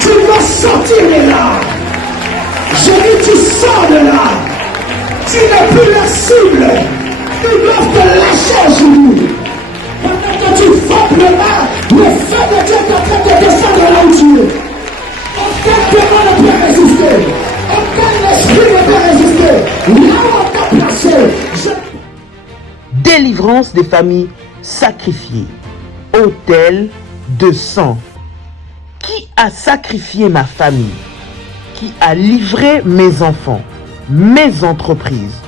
Tu dois sortir de là. Je dis tu sors de là. Tu n'es plus la cible. Ils doivent te lâcher aujourd'hui. Pendant que tu frappes le mal, le feu de Dieu est en train de descendre là où tu es. Aucun démon ne peut résister. Aucun esprit ne peut résister. Là où on t'a placé, Délivrance des familles sacrifiées. Autel de sang. Qui a sacrifié ma famille? Qui a livré mes enfants, mes entreprises?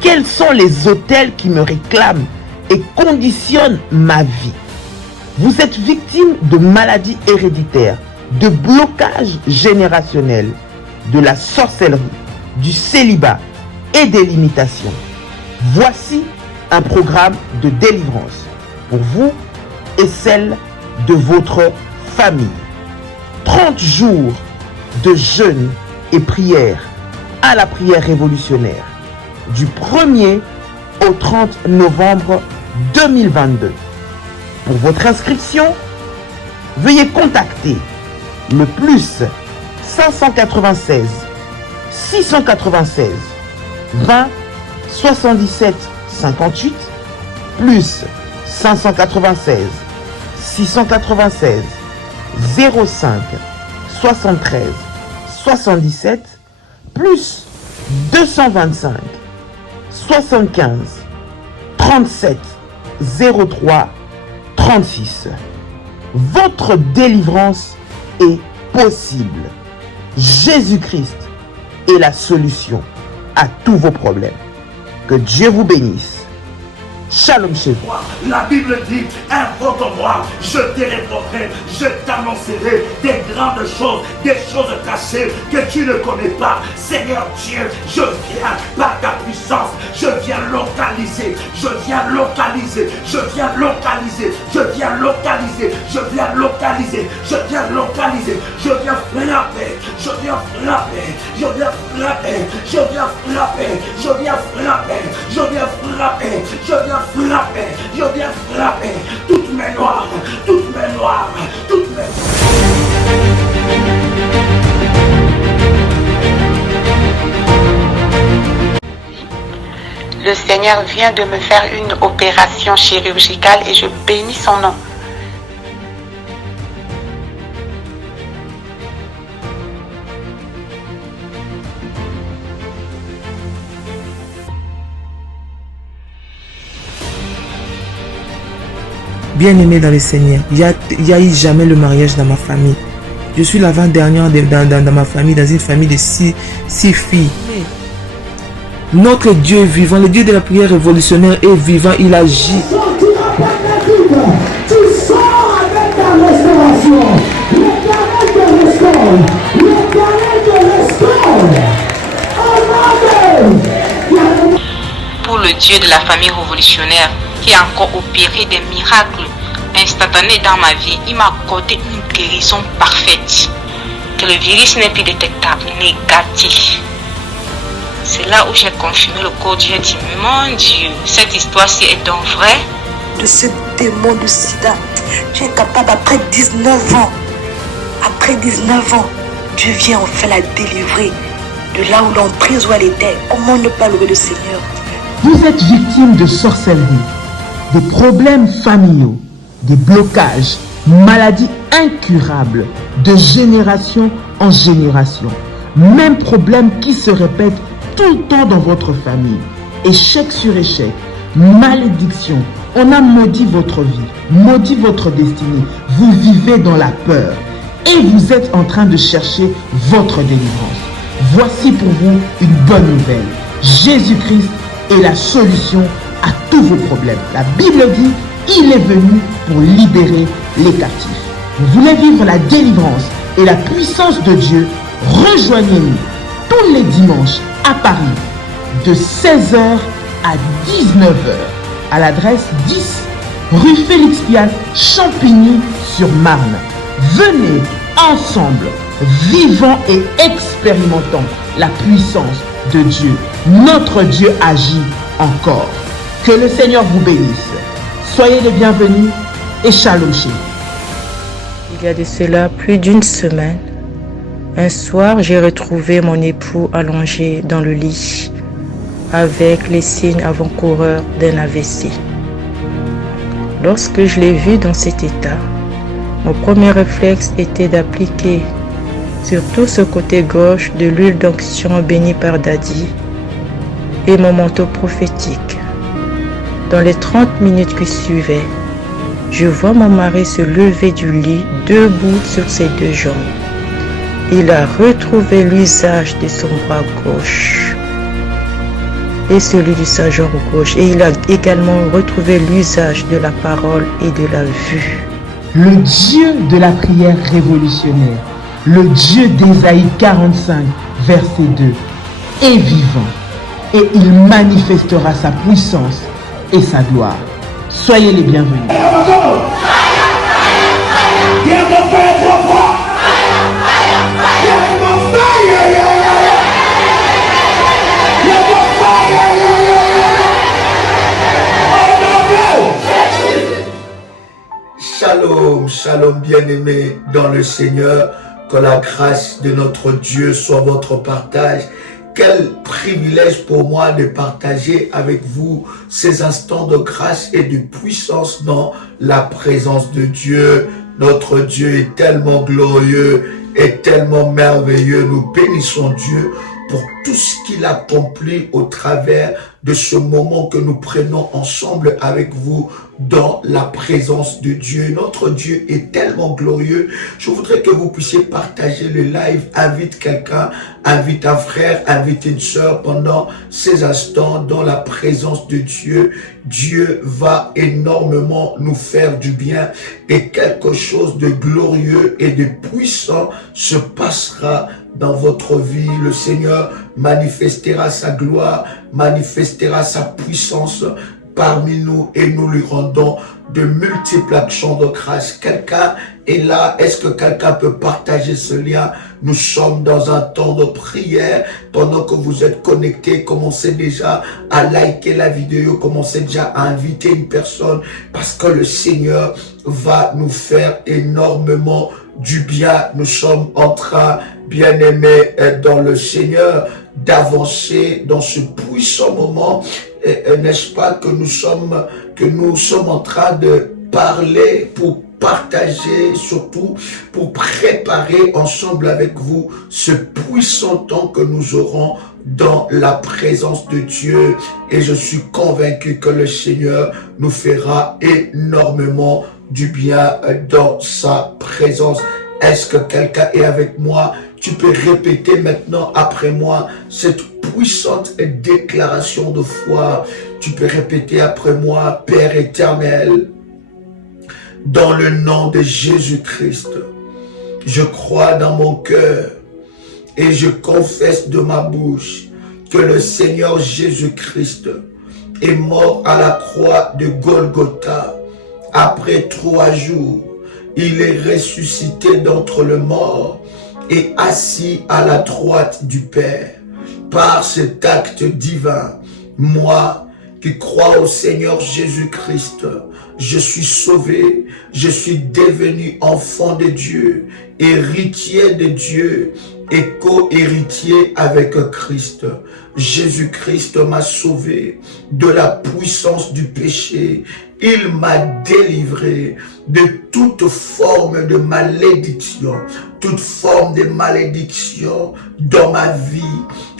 Quels sont les autels qui me réclament et conditionnent ma vie? Vous êtes victime de maladies héréditaires, de blocages générationnels, de la sorcellerie, du célibat et des limitations. Voici un programme de délivrance pour vous et celle de votre famille. 30 jours de jeûne et prière à la prière révolutionnaire du 1er au 30 novembre 2022. Pour votre inscription, veuillez contacter le plus 596 696 20 77 58 plus 596 696 05 73 77 plus 225 75 37 03 36. Votre délivrance est possible. Jésus-Christ est la solution à tous vos problèmes. Que Dieu vous bénisse. Shalom chez vous. La Bible dit, invoque-moi, je te répondrai, je t'annoncerai des grandes choses, des choses cachées que tu ne connais pas. Seigneur Dieu, je viens par ta puissance, je viens localiser, je viens localiser, je viens localiser, je viens localiser, je viens localiser, je viens localiser, je viens frapper, je viens frapper, je viens frapper, je viens frapper, je viens frapper, je viens frapper, je viens frapper, je viens frapper toutes mes noirs, toutes mes noirs, toutes mes... Le Seigneur vient de me faire une opération chirurgicale et je bénis son nom. Bien-aimé dans le Seigneur, il n'y a eu jamais le mariage dans ma famille. Je suis l'avant-dernière dans ma famille, dans une famille de six filles. Notre Dieu est vivant, le Dieu de la prière révolutionnaire est vivant, il agit. Tu sors avec ta restauration. L'Éternel te restaure. L'Éternel te restaure. Amen. Pour le Dieu de la famille révolutionnaire qui a encore opéré des miracles instantanés dans ma vie, il m'a accordé une guérison parfaite. Que le virus n'est plus détectable, négatif. C'est là où j'ai confirmé le corps. J'ai dit, mon Dieu, cette histoire-ci est donc vraie. De ce démon de sida, tu es capable après 19 ans. Après 19 ans, Dieu vient enfin la délivrer de là où l'emprise où elle était. Comment ne pas louer le Seigneur? Vous êtes victime de sorcellerie, des problèmes familiaux, des blocages, maladies incurables de génération en génération. Même problème qui se répète tout le temps dans votre famille. Échec sur échec, malédiction. On a maudit votre vie, maudit votre destinée. Vous vivez dans la peur et vous êtes en train de chercher votre délivrance. Voici pour vous une bonne nouvelle. Jésus-Christ est la solution à tous vos problèmes. La Bible dit, il est venu pour libérer les captifs. Vous voulez vivre la délivrance et la puissance de Dieu? Rejoignez-nous tous les dimanches à Paris de 16h à 19h à l'adresse 10 rue Félix Piat, Champigny-sur-Marne. Venez ensemble, vivons et expérimentons la puissance de Dieu. Notre Dieu agit encore. Que le Seigneur vous bénisse. Soyez les bienvenus et shalom chez vous. Il y a de cela plus d'une semaine, un soir, j'ai retrouvé mon époux allongé dans le lit avec les signes avant-coureurs d'un AVC. Lorsque je l'ai vu dans cet état, mon premier réflexe était d'appliquer surtout ce côté gauche de l'huile d'onction bénie par Daddy et mon manteau prophétique. Dans les 30 minutes qui suivaient, je vois mon mari se lever du lit debout sur ses deux jambes. Il a retrouvé l'usage de son bras gauche et celui de sa jambe gauche. Et il a également retrouvé l'usage de la parole et de la vue. Le Dieu de la prière révolutionnaire, le Dieu d'Ésaïe 45, verset 2, est vivant et il manifestera sa puissance et sa gloire. Soyez les bienvenus. Shalom, shalom bien-aimés dans le Seigneur, que la grâce de notre Dieu soit votre partage. Quel privilège pour moi de partager avec vous ces instants de grâce et de puissance dans la présence de Dieu. Notre Dieu est tellement glorieux et tellement merveilleux. Nous bénissons Dieu pour tout ce qu'il accomplit au travers de ce moment que nous prenons ensemble avec vous dans la présence de Dieu. Notre Dieu est tellement glorieux. Je voudrais que vous puissiez partager le live. Invite quelqu'un, invite un frère, invite une sœur pendant ces instants dans la présence de Dieu. Dieu va énormément nous faire du bien et quelque chose de glorieux et de puissant se passera dans votre vie. Le Seigneur manifestera sa gloire, manifestera sa puissance parmi nous et nous lui rendons de multiples actions de grâce. Quelqu'un est là? Est-ce que quelqu'un peut partager ce lien? Nous sommes dans un temps de prière. Pendant que vous êtes connectés, commencez déjà à liker la vidéo, commencez déjà à inviter une personne parce que le Seigneur va nous faire énormément du bien. Nous sommes en train, bien-aimés dans le Seigneur, d'avancer dans ce puissant moment, n'est-ce pas, que nous sommes en train de parler pour partager, surtout pour préparer ensemble avec vous ce puissant temps que nous aurons dans la présence de Dieu. Et je suis convaincu que le Seigneur nous fera énormément du bien dans sa présence. Est-ce que quelqu'un est avec moi? Tu peux répéter maintenant après moi cette puissante déclaration de foi. Tu peux répéter après moi: Père éternel, dans le nom de Jésus-Christ, je crois dans mon cœur et je confesse de ma bouche que le Seigneur Jésus-Christ est mort à la croix de Golgotha. Après 3 jours, il est ressuscité d'entre les morts et assis à la droite du Père. Par cet acte divin, moi qui crois au Seigneur Jésus-Christ, je suis sauvé, je suis devenu enfant de Dieu, héritier de Dieu et co-héritier avec Christ. Jésus-Christ m'a sauvé de la puissance du péché. Il m'a délivré de toute forme de malédiction. Toute forme de malédiction dans ma vie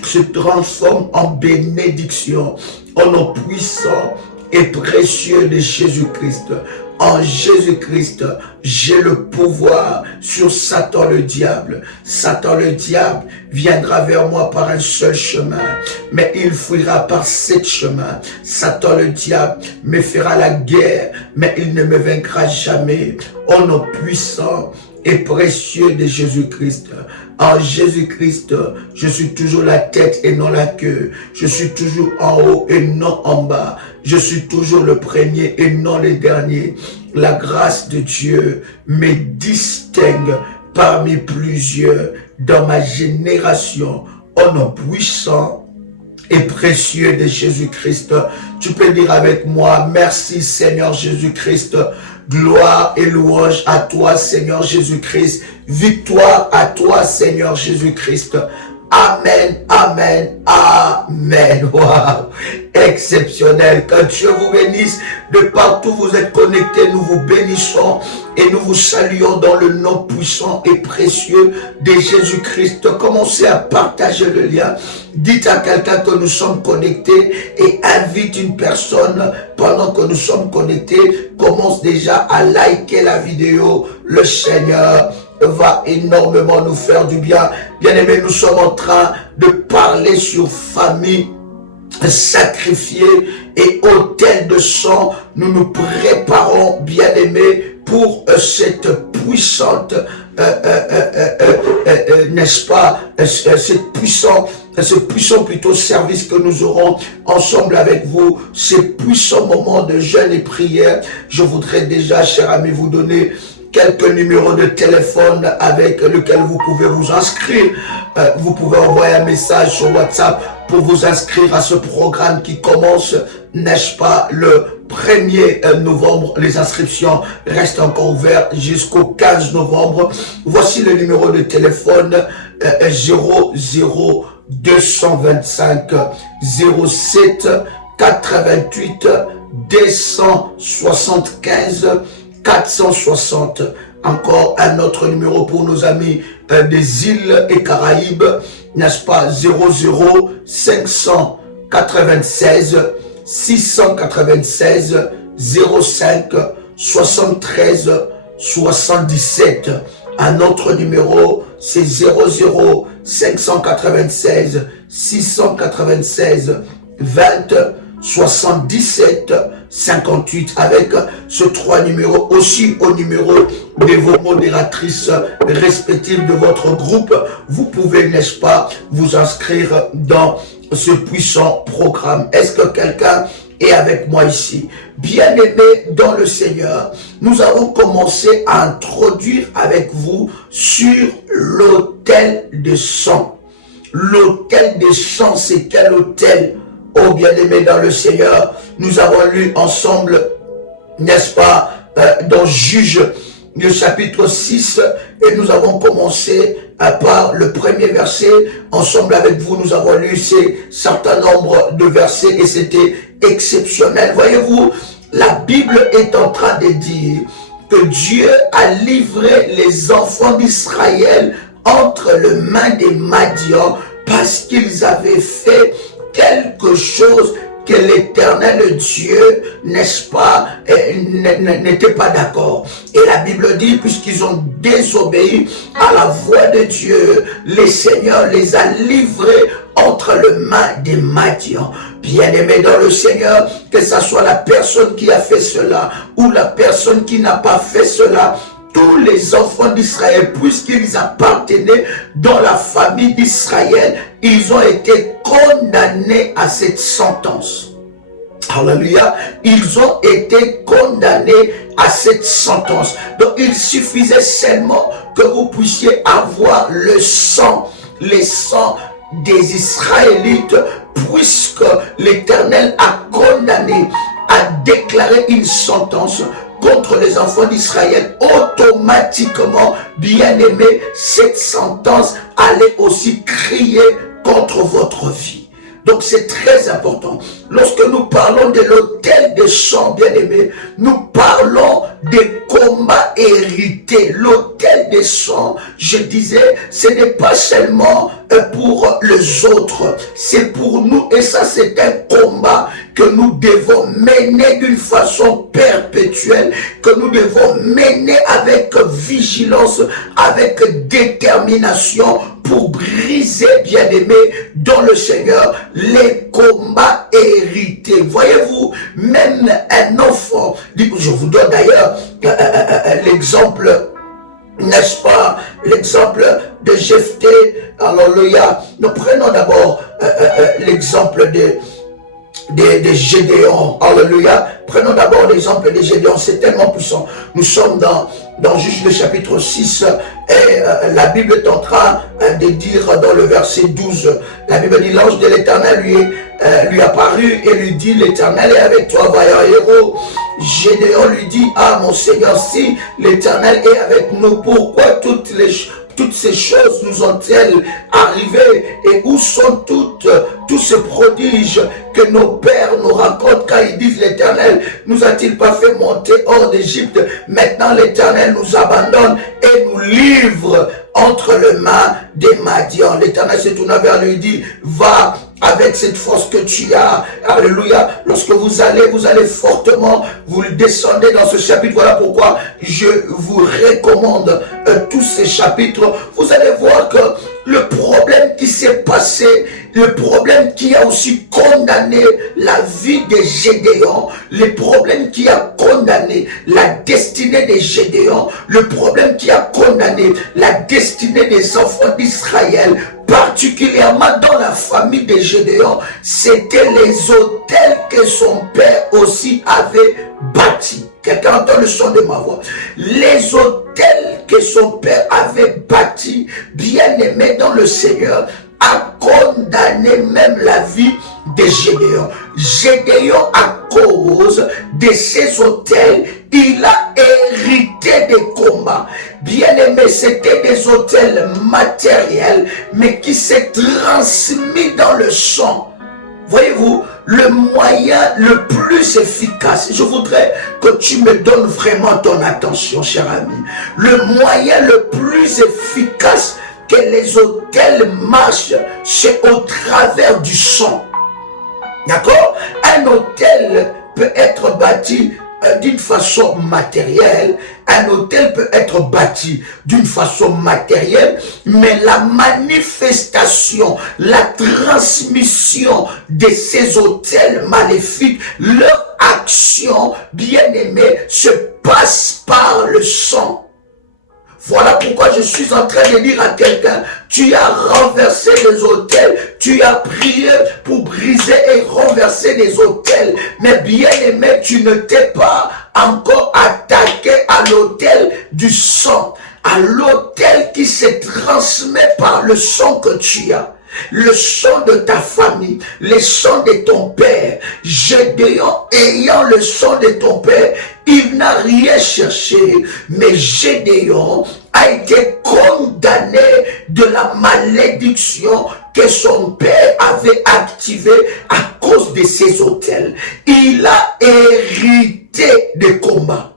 se transforme en bénédiction au nom puissant et précieux de Jésus-Christ. En Jésus-Christ, j'ai le pouvoir sur Satan le diable. Satan le diable viendra vers moi par un seul chemin, mais il fuira par 7 chemins. Satan le diable me fera la guerre, mais il ne me vaincra jamais. Au nom puissant et précieux de Jésus-Christ. En Jésus-Christ, je suis toujours la tête et non la queue. Je suis toujours en haut et non en bas. Je suis toujours le premier et non le dernier. La grâce de Dieu me distingue parmi plusieurs dans ma génération. Au nom puissant et précieux de Jésus-Christ. Tu peux dire avec moi, merci Seigneur Jésus-Christ. Gloire et louange à toi Seigneur Jésus-Christ. Victoire à toi Seigneur Jésus-Christ. Amen, amen, amen. Wow. Exceptionnel. Que Dieu vous bénisse. De partout où vous êtes connectés, nous vous bénissons et nous vous saluons dans le nom puissant et précieux de Jésus-Christ. Commencez à partager le lien. Dites à quelqu'un que nous sommes connectés et invite une personne pendant que nous sommes connectés. Commence déjà à liker la vidéo. Le Seigneur va énormément nous faire du bien. Bien-aimés, nous sommes en train de parler sur famille sacrifiée et autel de sang. Nous nous préparons, bien-aimés, pour cette puissante, n'est-ce pas, ce puissant plutôt service que nous aurons ensemble avec vous, ces puissants moments de jeûne et prière. Je voudrais déjà, chers amis, vous donner quelques numéros de téléphone avec lesquels vous pouvez vous inscrire. Vous pouvez envoyer un message sur WhatsApp pour vous inscrire à ce programme qui commence, n'est-ce pas, le 1er novembre. Les inscriptions restent encore ouvertes jusqu'au 15 novembre. Voici le numéro de téléphone 00 225 07 88 275 460. Encore un autre numéro pour nos amis des îles et Caraïbes, n'est-ce pas, 00 596 696 05 73 77. Un autre numéro, c'est 00 596 696 20 77 58. Avec ce 3 numéros, aussi au numéro de vos modératrices respectives de votre groupe, vous pouvez, n'est-ce pas, vous inscrire dans ce puissant programme. Est-ce que quelqu'un est avec moi ici? Bien-aimés dans le Seigneur, nous allons commencer à introduire avec vous sur l'autel de sang. L'autel de sang, c'est quel autel? Oh bien-aimés dans le Seigneur, nous avons lu ensemble, n'est-ce pas, dans Juge, le chapitre 6, et nous avons commencé par le premier verset. Ensemble avec vous, nous avons lu ces certain nombre de versets et c'était exceptionnel. Voyez-vous, la Bible est en train de dire que Dieu a livré les enfants d'Israël entre les mains des Madians parce qu'ils avaient fait quelque chose que l'Éternel Dieu, n'est-ce pas, n'était pas d'accord. Et la Bible dit, puisqu'ils ont désobéi à la voix de Dieu, le Seigneur les a livrés entre les mains des Madians. Bien-aimés dans le Seigneur, que ce soit la personne qui a fait cela ou la personne qui n'a pas fait cela, tous les enfants d'Israël, puisqu'ils appartenaient dans la famille d'Israël, ils ont été condamnés à cette sentence. Alléluia. Ils ont été condamnés à cette sentence. Donc il suffisait seulement que vous puissiez avoir le sang des Israélites, puisque l'Éternel a condamné, a déclaré une sentence contre les enfants d'Israël. Automatiquement, bien-aimés, cette sentence allait aussi crier contre votre vie. Donc c'est très important. Lorsque nous parlons de l'autel de sang, bien-aimés, nous parlons des combats hérités. L'autel de sang, je disais, ce n'est pas seulement pour les autres, c'est pour nous, et ça c'est un combat que nous devons mener d'une façon perpétuelle, que nous devons mener avec vigilance, avec détermination, pour briser, bien-aimés, dans le Seigneur, les combats hérités. Voyez-vous, même un enfant, je vous donne d'ailleurs l'exemple, n'est-ce pas, l'exemple de Jephthé. Alléluia. Nous prenons d'abord l'exemple de des Gédéons. Alléluia. Prenons d'abord l'exemple des Gédéons. C'est tellement puissant. Nous sommes dans Juge le chapitre 6 et la Bible est en train de dire dans le verset 12. La Bible dit, l'ange de l'Éternel lui apparut et lui dit, l'Éternel est avec toi, vaillant héros. Gédéon lui dit, ah mon Seigneur, si l'Éternel est avec nous, pourquoi toutes ces choses nous ont-elles arrivé? Et où sont tous ces prodiges que nos pères nous racontent quand ils disent l'Éternel nous a-t-il pas fait monter hors d'Égypte? Maintenant l'Éternel nous abandonne et nous livre entre les mains des Madians. L'Éternel se tourna vers lui et dit, va avec cette force que tu as. Alléluia. Lorsque vous allez fortement, vous descendez dans ce chapitre. Voilà pourquoi je vous recommande tous ces chapitres. Vous allez voir que le problème qui s'est passé, le problème qui a aussi condamné la vie des Gédéons, le problème qui a condamné la destinée des Gédéons, le problème qui a condamné la destinée des enfants d'Israël, particulièrement dans la famille des Gédéons, c'était les autels que son père aussi avait bâtis. Quelqu'un entend le son de ma voix. Les autels que son père avait bâtis, bien aimés dans le Seigneur, a condamné même la vie de Gédéon. Gédéon, à cause de ces autels, il a hérité des combats. Bien aimé, c'était des autels matériels, mais qui s'est transmis dans le sang. Voyez-vous, le moyen le plus efficace, je voudrais que tu me donnes vraiment ton attention, cher ami. Le moyen le plus efficace que les autels marchent, c'est au travers du sang. D'accord? Un autel peut être bâti d'une façon matérielle, un autel peut être bâti d'une façon matérielle, mais la manifestation, la transmission de ces autels maléfiques, leur action, bien aimée, se passe par le sang. Voilà pourquoi je suis en train de dire à quelqu'un, tu as renversé des autels, tu as prié pour briser et renverser des autels, mais bien aimé, tu ne t'es pas encore attaqué à l'autel du sang, à l'autel qui se transmet par le sang que tu as. Le sang de ta famille, le sang de ton père. Gédéon, ayant le sang de ton père, il n'a rien cherché, mais Gédéon a été condamné de la malédiction que son père avait activée à cause de ses autels. Il a hérité des combats.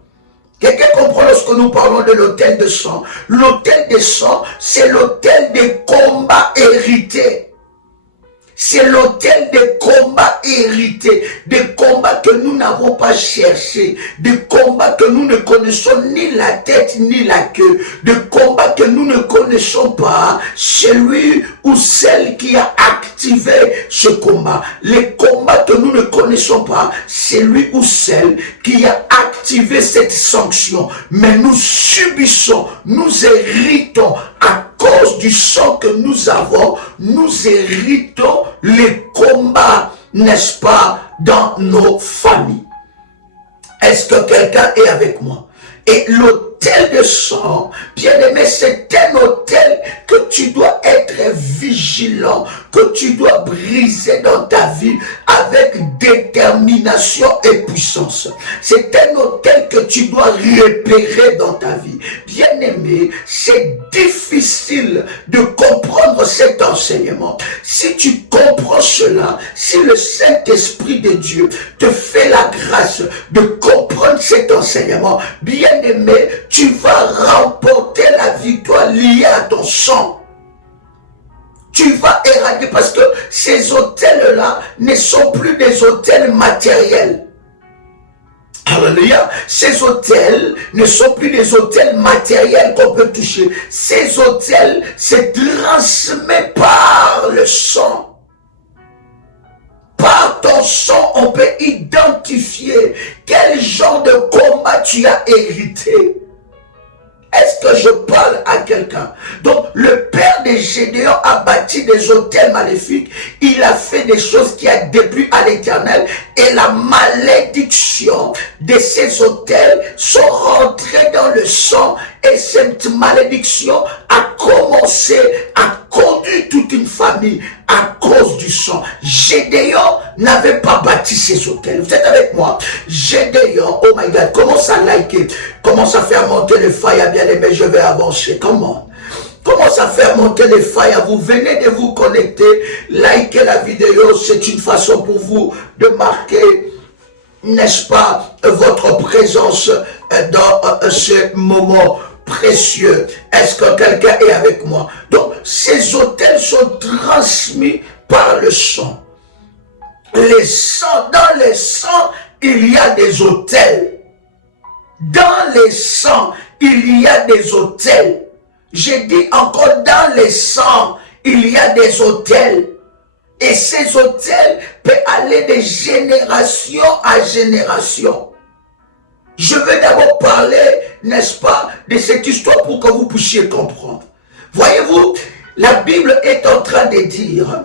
Quelqu'un comprend lorsque nous parlons de l'autel de sang. L'autel de sang, c'est l'autel des combats hérités. C'est l'autel des combats hérités, des combats que nous n'avons pas cherchés, des combats que nous ne connaissons ni la tête ni la queue, des combats que nous ne connaissons pas, celui ou celle qui a activé ce combat. Les combats que nous ne connaissons pas, c'est lui ou celle qui a activé cette sanction. Mais nous subissons, nous héritons à cause du sang que nous avons, nous héritons les combats, n'est-ce pas, dans nos familles. Est-ce que quelqu'un est avec moi? Et l'autel de sang, bien aimé, c'est un autel que tu dois être vigilant, que tu dois briser dans ta vie avec détermination et puissance. C'est un autel que tu dois repérer dans ta vie. Bien aimé, c'est difficile de comprendre cet enseignement. Si tu comprends cela, si le Saint-Esprit de Dieu te fait la grâce de comprendre cet enseignement, bien aimé, tu vas remporter la victoire liée à ton sang. Tu vas éradiquer parce que ces autels-là ne sont plus des autels matériels. Alléluia. Ces autels ne sont plus des autels matériels qu'on peut toucher. Ces autels se transmettent par le sang. Par ton sang, on peut identifier quel genre de combat tu as hérité. Est-ce que je parle à quelqu'un? Donc, le père de Gédéon a bâti des autels maléfiques. Il a fait des choses qui a déplu à l'Éternel. Et la malédiction de ces autels sont rentrées dans le sang. Et cette malédiction a commencé à conduire toute une famille à cause du sang. Gédéon n'avait pas bâti ces autels. Vous êtes avec moi? Gédéon, oh my God, commence à liker, commence à faire monter le fire, bien aimé, je vais avancer. Comment? Commence à faire monter les fire. Vous venez de vous connecter, likez la vidéo, c'est une façon pour vous de marquer, n'est-ce pas, votre présence dans ce moment précieux. Est-ce que quelqu'un est avec moi? Donc, ces autels sont transmis par le sang. Les sangs, dans les sangs, il y a des autels. Dans les sangs, il y a des autels. J'ai dit encore, dans les sangs, il y a des autels. Et ces autels peuvent aller de génération à génération. Je veux d'abord parler, n'est-ce pas, de cette histoire pour que vous puissiez comprendre. Voyez-vous, la Bible est en train de dire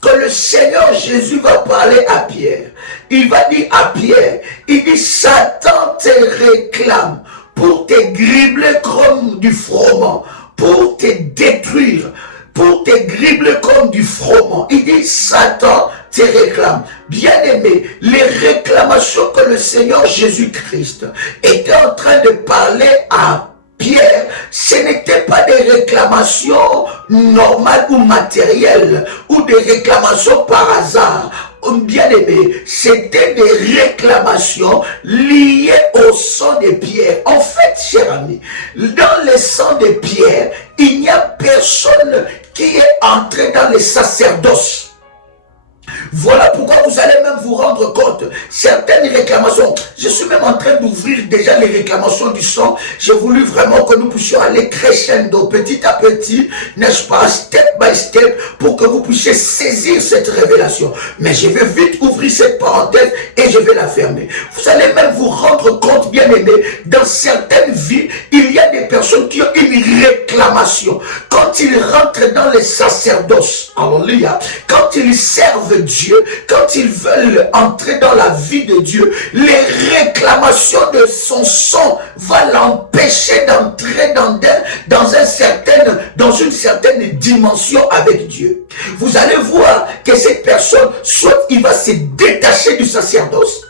que le Seigneur Jésus va parler à Pierre. Il va dire à Pierre, il dit, Satan te réclame pour te gribler comme du froment, pour te détruire, pour te gribler comme du froment. Il dit, Satan te réclame. Bien aimé, les réclamations que le Seigneur Jésus-Christ était en train de parler à Pierre, ce n'était pas des réclamations normales ou matérielles, ou des réclamations par hasard. Bien aimé, c'était des réclamations liées au sang de Pierre. En fait, cher ami, dans le sang de Pierre, il n'y a personne qui est entré dans le sacerdoce. Voilà pourquoi vous allez même vous rendre compte, certaines réclamations, je suis même en train d'ouvrir déjà les réclamations du sang. J'ai voulu vraiment que nous puissions aller crescendo, petit à petit, n'est-ce pas, step by step, pour que vous puissiez saisir cette révélation. Mais je vais vite ouvrir cette parenthèse et je vais la fermer. Vous allez même vous rendre compte, bien aimé, dans certaines vies, il y a des personnes qui ont une réclamation. Quand ils rentrent dans les sacerdoces, alléluia, quand ils servent Dieu, quand ils veulent entrer dans la vie de Dieu, les réclamations de son sang vont l'empêcher d'entrer dans une certaine dimension avec Dieu. Vous allez voir que cette personne, soit il va se détacher du sacerdoce.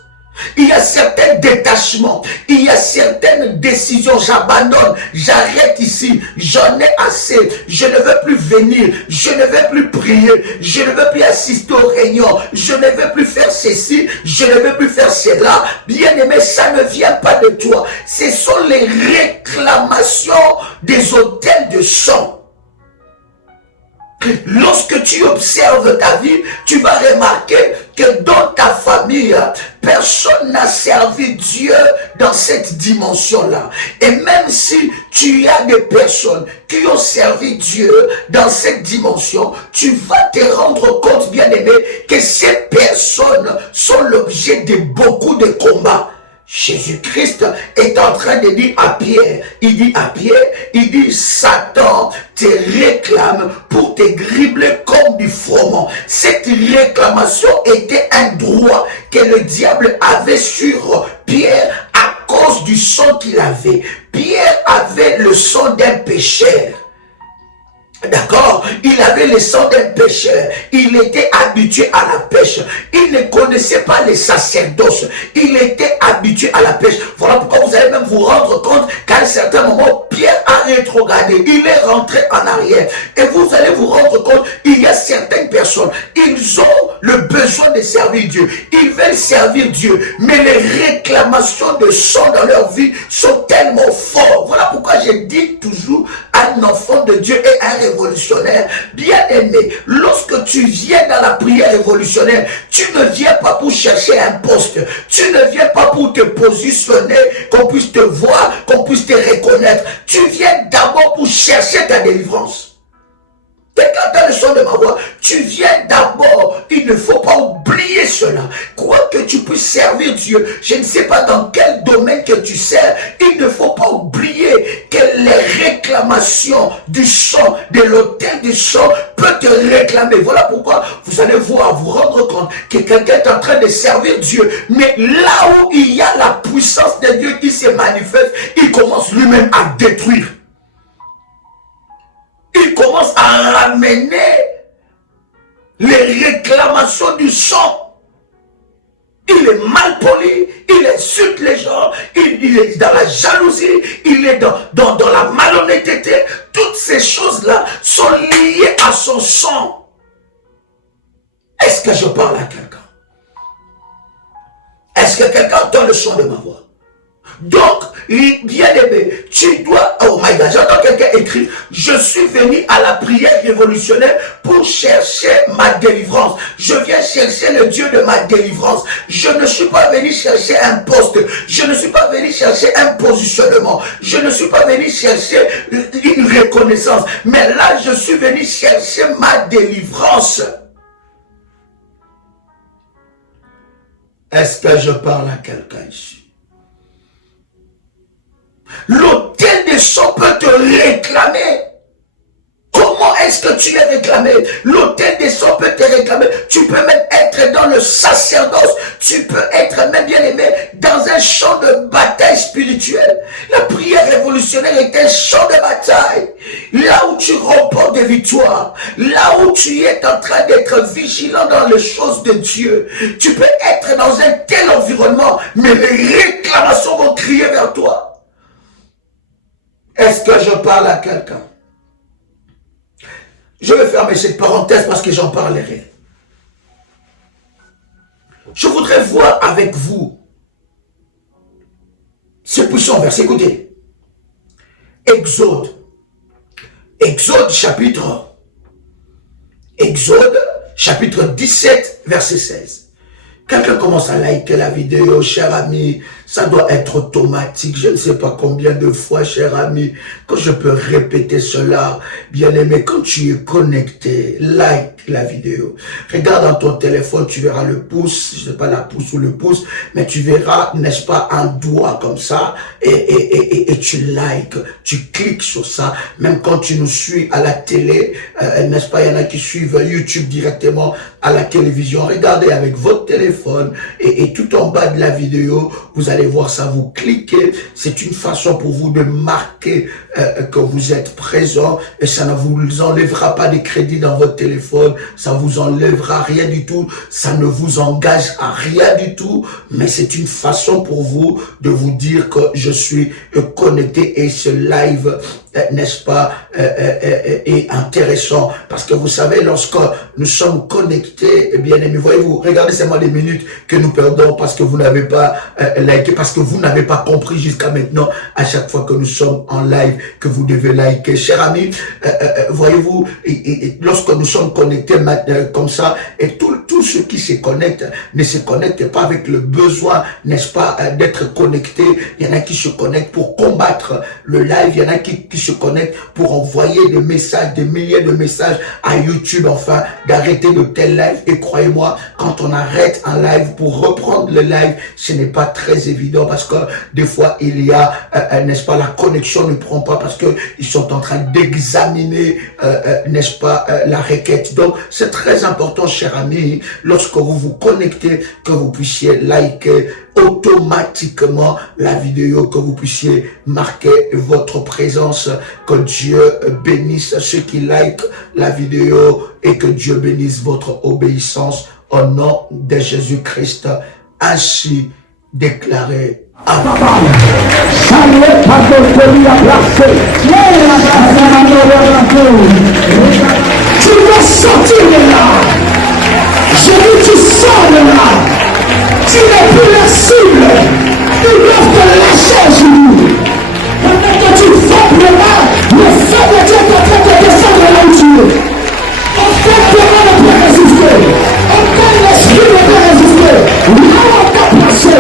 Il y a certains détachements, il y a certaines décisions, j'abandonne, j'arrête ici, j'en ai assez, je ne veux plus venir, je ne veux plus prier, je ne veux plus assister aux réunions, je ne veux plus faire ceci, je ne veux plus faire cela. Bien aimé, ça ne vient pas de toi, ce sont les réclamations des autels de sang. Lorsque tu observes ta vie, tu vas remarquer que dans ta famille, personne n'a servi Dieu dans cette dimension-là. Et même si tu as des personnes qui ont servi Dieu dans cette dimension, tu vas te rendre compte, bien aimé, que ces personnes sont l'objet de beaucoup de combats. Jésus-Christ est en train de dire à Pierre, il dit, Satan te réclame pour te gribler comme du froment. Cette réclamation était un droit que le diable avait sur Pierre à cause du sang qu'il avait. Pierre avait le sang d'un pécheur. D'accord? Il avait le sang d'un pécheur. Il était habitué à la pêche. Il ne connaissait pas les sacerdoces. Il était habitué à la pêche. Voilà pourquoi vous allez même vous rendre compte qu'à un certain moment, Pierre a rétrogradé. Il est rentré en arrière. Et vous allez vous rendre compte, il y a certaines personnes, ils ont le besoin de servir Dieu. Ils veulent servir Dieu. Mais les réclamations de sang dans leur vie sont tellement fortes. Voilà pourquoi je dis toujours, un enfant de Dieu est un révolutionnaire. Bien aimé, lorsque tu viens dans la prière révolutionnaire, tu ne viens pas pour chercher un poste. Tu ne viens pas pour te positionner, qu'on puisse te voir, qu'on puisse te reconnaître. Tu viens d'abord pour chercher ta délivrance. Quelqu'un entend le son de ma voix. Tu viens d'abord, il ne faut pas oublier oublier cela. Quoi que tu puisses servir Dieu, je ne sais pas dans quel domaine que tu sers, il ne faut pas oublier que les réclamations du chant, de l'autel du chant, peut te réclamer. Voilà pourquoi vous allez voir, vous rendre compte que quelqu'un est en train de servir Dieu, mais là où il y a la puissance de Dieu qui se manifeste, il commence lui-même à détruire. Il commence à ramener les réclamations du chant. Il est mal poli, il insulte les gens, il est dans la jalousie, il est dans la malhonnêteté. Toutes ces choses-là sont liées à son chant. Est-ce que je parle à quelqu'un? Est-ce que quelqu'un entend le chant de ma voix? Donc, bien aimé, tu dois, oh my God, j'entends quelqu'un écrire, je suis venu à la prière révolutionnaire pour chercher ma délivrance. Je viens chercher le Dieu de ma délivrance. Je ne suis pas venu chercher un poste. Je ne suis pas venu chercher un positionnement. Je ne suis pas venu chercher une reconnaissance. Mais là, je suis venu chercher ma délivrance. Est-ce que je parle à quelqu'un ici? L'autel des chants peut te réclamer. Comment est-ce que tu es réclamé? L'autel des chants peut te réclamer. Tu peux même être dans le sacerdoce. Tu peux être même bien aimé dans un champ de bataille spirituelle. La prière révolutionnaire est un champ de bataille. Là où tu remportes des victoires. Là où tu es en train d'être vigilant dans les choses de Dieu. Tu peux être dans un tel environnement. Mais les réclamations vont crier vers toi. Est-ce que je parle à quelqu'un? Je vais fermer cette parenthèse parce que j'en parlerai. Je voudrais voir avec vous ce puissant verset. Écoutez. Exode chapitre 17, verset 16. Quelqu'un commence à liker la vidéo, cher ami, ça doit être automatique. Je ne sais pas combien de fois, cher ami, que je peux répéter cela. Bien aimé, quand tu es connecté, like la vidéo. Regarde dans ton téléphone, tu verras le pouce, je ne sais pas la pouce ou le pouce, mais tu verras, n'est-ce pas, un doigt comme ça, et tu likes, tu cliques sur ça. Même quand tu nous suis à la télé, n'est-ce pas, il y en a qui suivent YouTube directement à la télévision. Regardez avec votre téléphone et tout en bas de la vidéo, vous allez voir ça, vous cliquez. C'est une façon pour vous de marquer que vous êtes présent et ça ne vous enlèvera pas des crédits dans votre téléphone, ça vous enlèvera rien du tout, ça ne vous engage à rien du tout, mais c'est une façon pour vous de vous dire que je suis connecté et ce live, n'est-ce pas, est intéressant parce que vous savez, lorsque nous sommes connectés, bien aimés, voyez-vous, regardez seulement les minutes que nous perdons parce que vous n'avez pas liké, parce que vous n'avez pas compris jusqu'à maintenant, à chaque fois que nous sommes en live, que vous devez liker. Chers amis, voyez-vous, lorsque nous sommes connectés comme ça, et tous ceux qui se connectent ne se connectent pas avec le besoin, n'est-ce pas, d'être connectés. Il y en a qui se connectent pour combattre le live, il y en a qui se connectent pour envoyer des messages, des milliers de messages à YouTube, enfin, d'arrêter de tel live. Et croyez-moi, quand on arrête un live pour reprendre le live, ce n'est pas très évident parce que des fois, il y a, n'est-ce pas, la connexion ne prend pas parce que ils sont en train d'examiner, n'est-ce pas, la requête. Donc, c'est très important, chers amis, lorsque vous vous connectez, que vous puissiez liker automatiquement la vidéo, que vous puissiez marquer votre présence, que Dieu bénisse ceux qui like la vidéo et que Dieu bénisse votre obéissance au nom de Jésus-Christ, ainsi déclaré. Amen. Tu dois sortir de là. Je veux que tu sors de là. Tu n'es plus la cible. Ils doivent te lâcher aujourd'hui. Pendant que tu frappes le bas, le feu de Dieu est en train de descendre là où tu es. Aucun courant ne peut résister. Aucun esprit ne peut résister. Là où on t'a placé,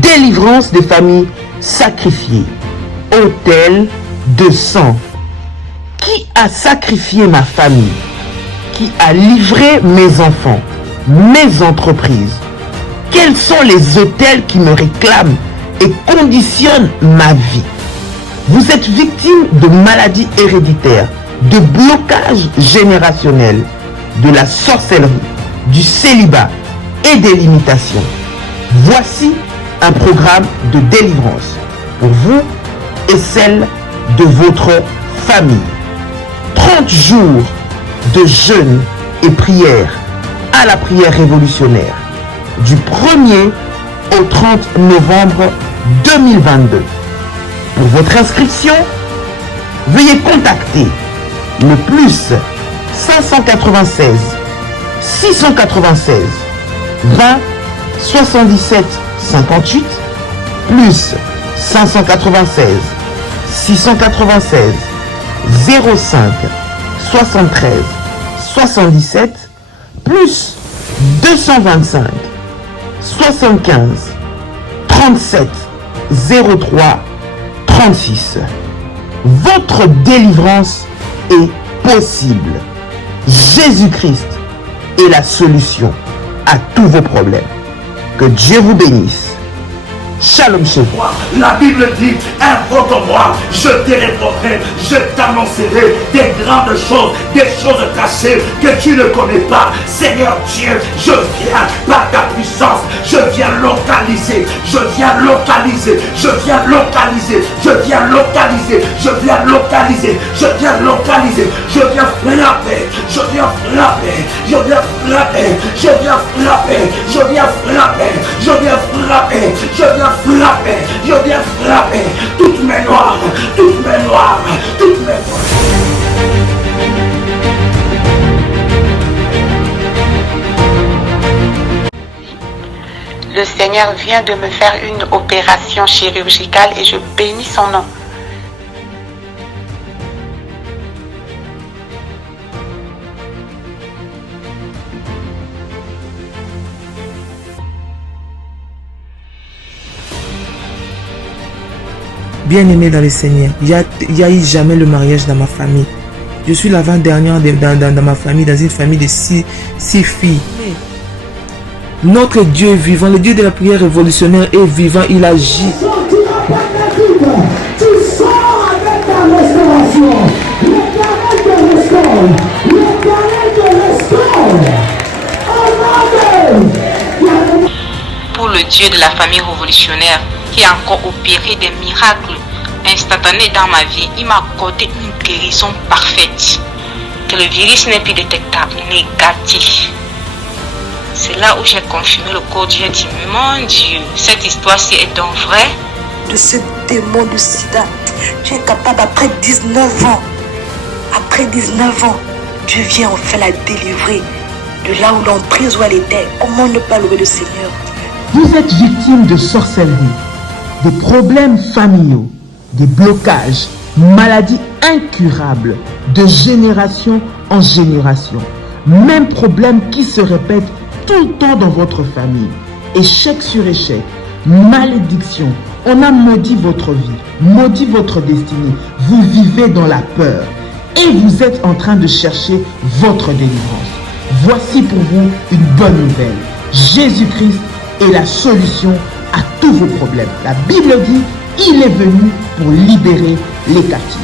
Délivrance des familles sacrifiées. Autel de sang. Qui a sacrifié ma famille? Qui a livré mes enfants? mes entreprises? Quels sont les hôtels qui me réclament et conditionnent ma vie? Vous êtes victime de maladies héréditaires, de blocages générationnels, de la sorcellerie, du célibat et des limitations. Voici un programme de délivrance pour vous et celle de votre famille. 30 jours de jeûne et prière à la prière révolutionnaire du 1er au 30 novembre 2022. Pour votre inscription, veuillez contacter le plus 596 696 20 77 58 plus 596 696 05 73 77 plus 225 75 37 03 36. Votre délivrance est possible. Jésus-Christ est la solution à tous vos problèmes. Que Dieu vous bénisse. Shalom chez vous. La Bible dit, invoque-moi, je te répondrai, je t'annoncerai des grandes choses, des choses cachées que tu ne connais pas. Seigneur Dieu, je viens par ta puissance, je viens localiser, je viens localiser, je viens localiser, je viens localiser, je viens localiser, je viens localiser, je viens frapper, je viens frapper, je viens frapper, je viens frapper, je viens frapper, je viens frapper, je viens frapper, je viens frapper toutes mes noirs, toutes mes noirs, toutes mes noirs. Le Seigneur vient de me faire une opération chirurgicale et je bénis son nom. Bien-aimé dans le Seigneur, il n'y a eu jamais le mariage dans ma famille. Je suis l'avant-dernière dans ma famille, dans une famille de six filles. Notre Dieu est vivant, le Dieu de la prière révolutionnaire est vivant, il agit. Tu sors avec ta restauration. L'Éternel te restaure. L'Éternel te restaure. Amen. Pour le Dieu de la famille révolutionnaire qui a encore opéré des miracles instantanés dans ma vie, il m'a accordé une guérison parfaite. Que le virus n'est plus détectable, négatif. C'est là où j'ai confirmé le corps. J'ai dit, mon Dieu, cette histoire-ci est donc vraie. De ce démon du sida, tu es capable après 19 ans. Après 19 ans, Dieu vient enfin la délivrer de là où l'emprise où elle était. Comment ne pas louer le Seigneur? Vous êtes victime de sorcellerie, des problèmes familiaux, des blocages, maladies incurables de génération en génération. Même problème qui se répète tout le temps dans votre famille. Échec sur échec, malédiction. On a maudit votre vie, maudit votre destinée. Vous vivez dans la peur et vous êtes en train de chercher votre délivrance. Voici pour vous une bonne nouvelle. Jésus-Christ est la solution à tous vos problèmes. La Bible dit, il est venu pour libérer les captifs.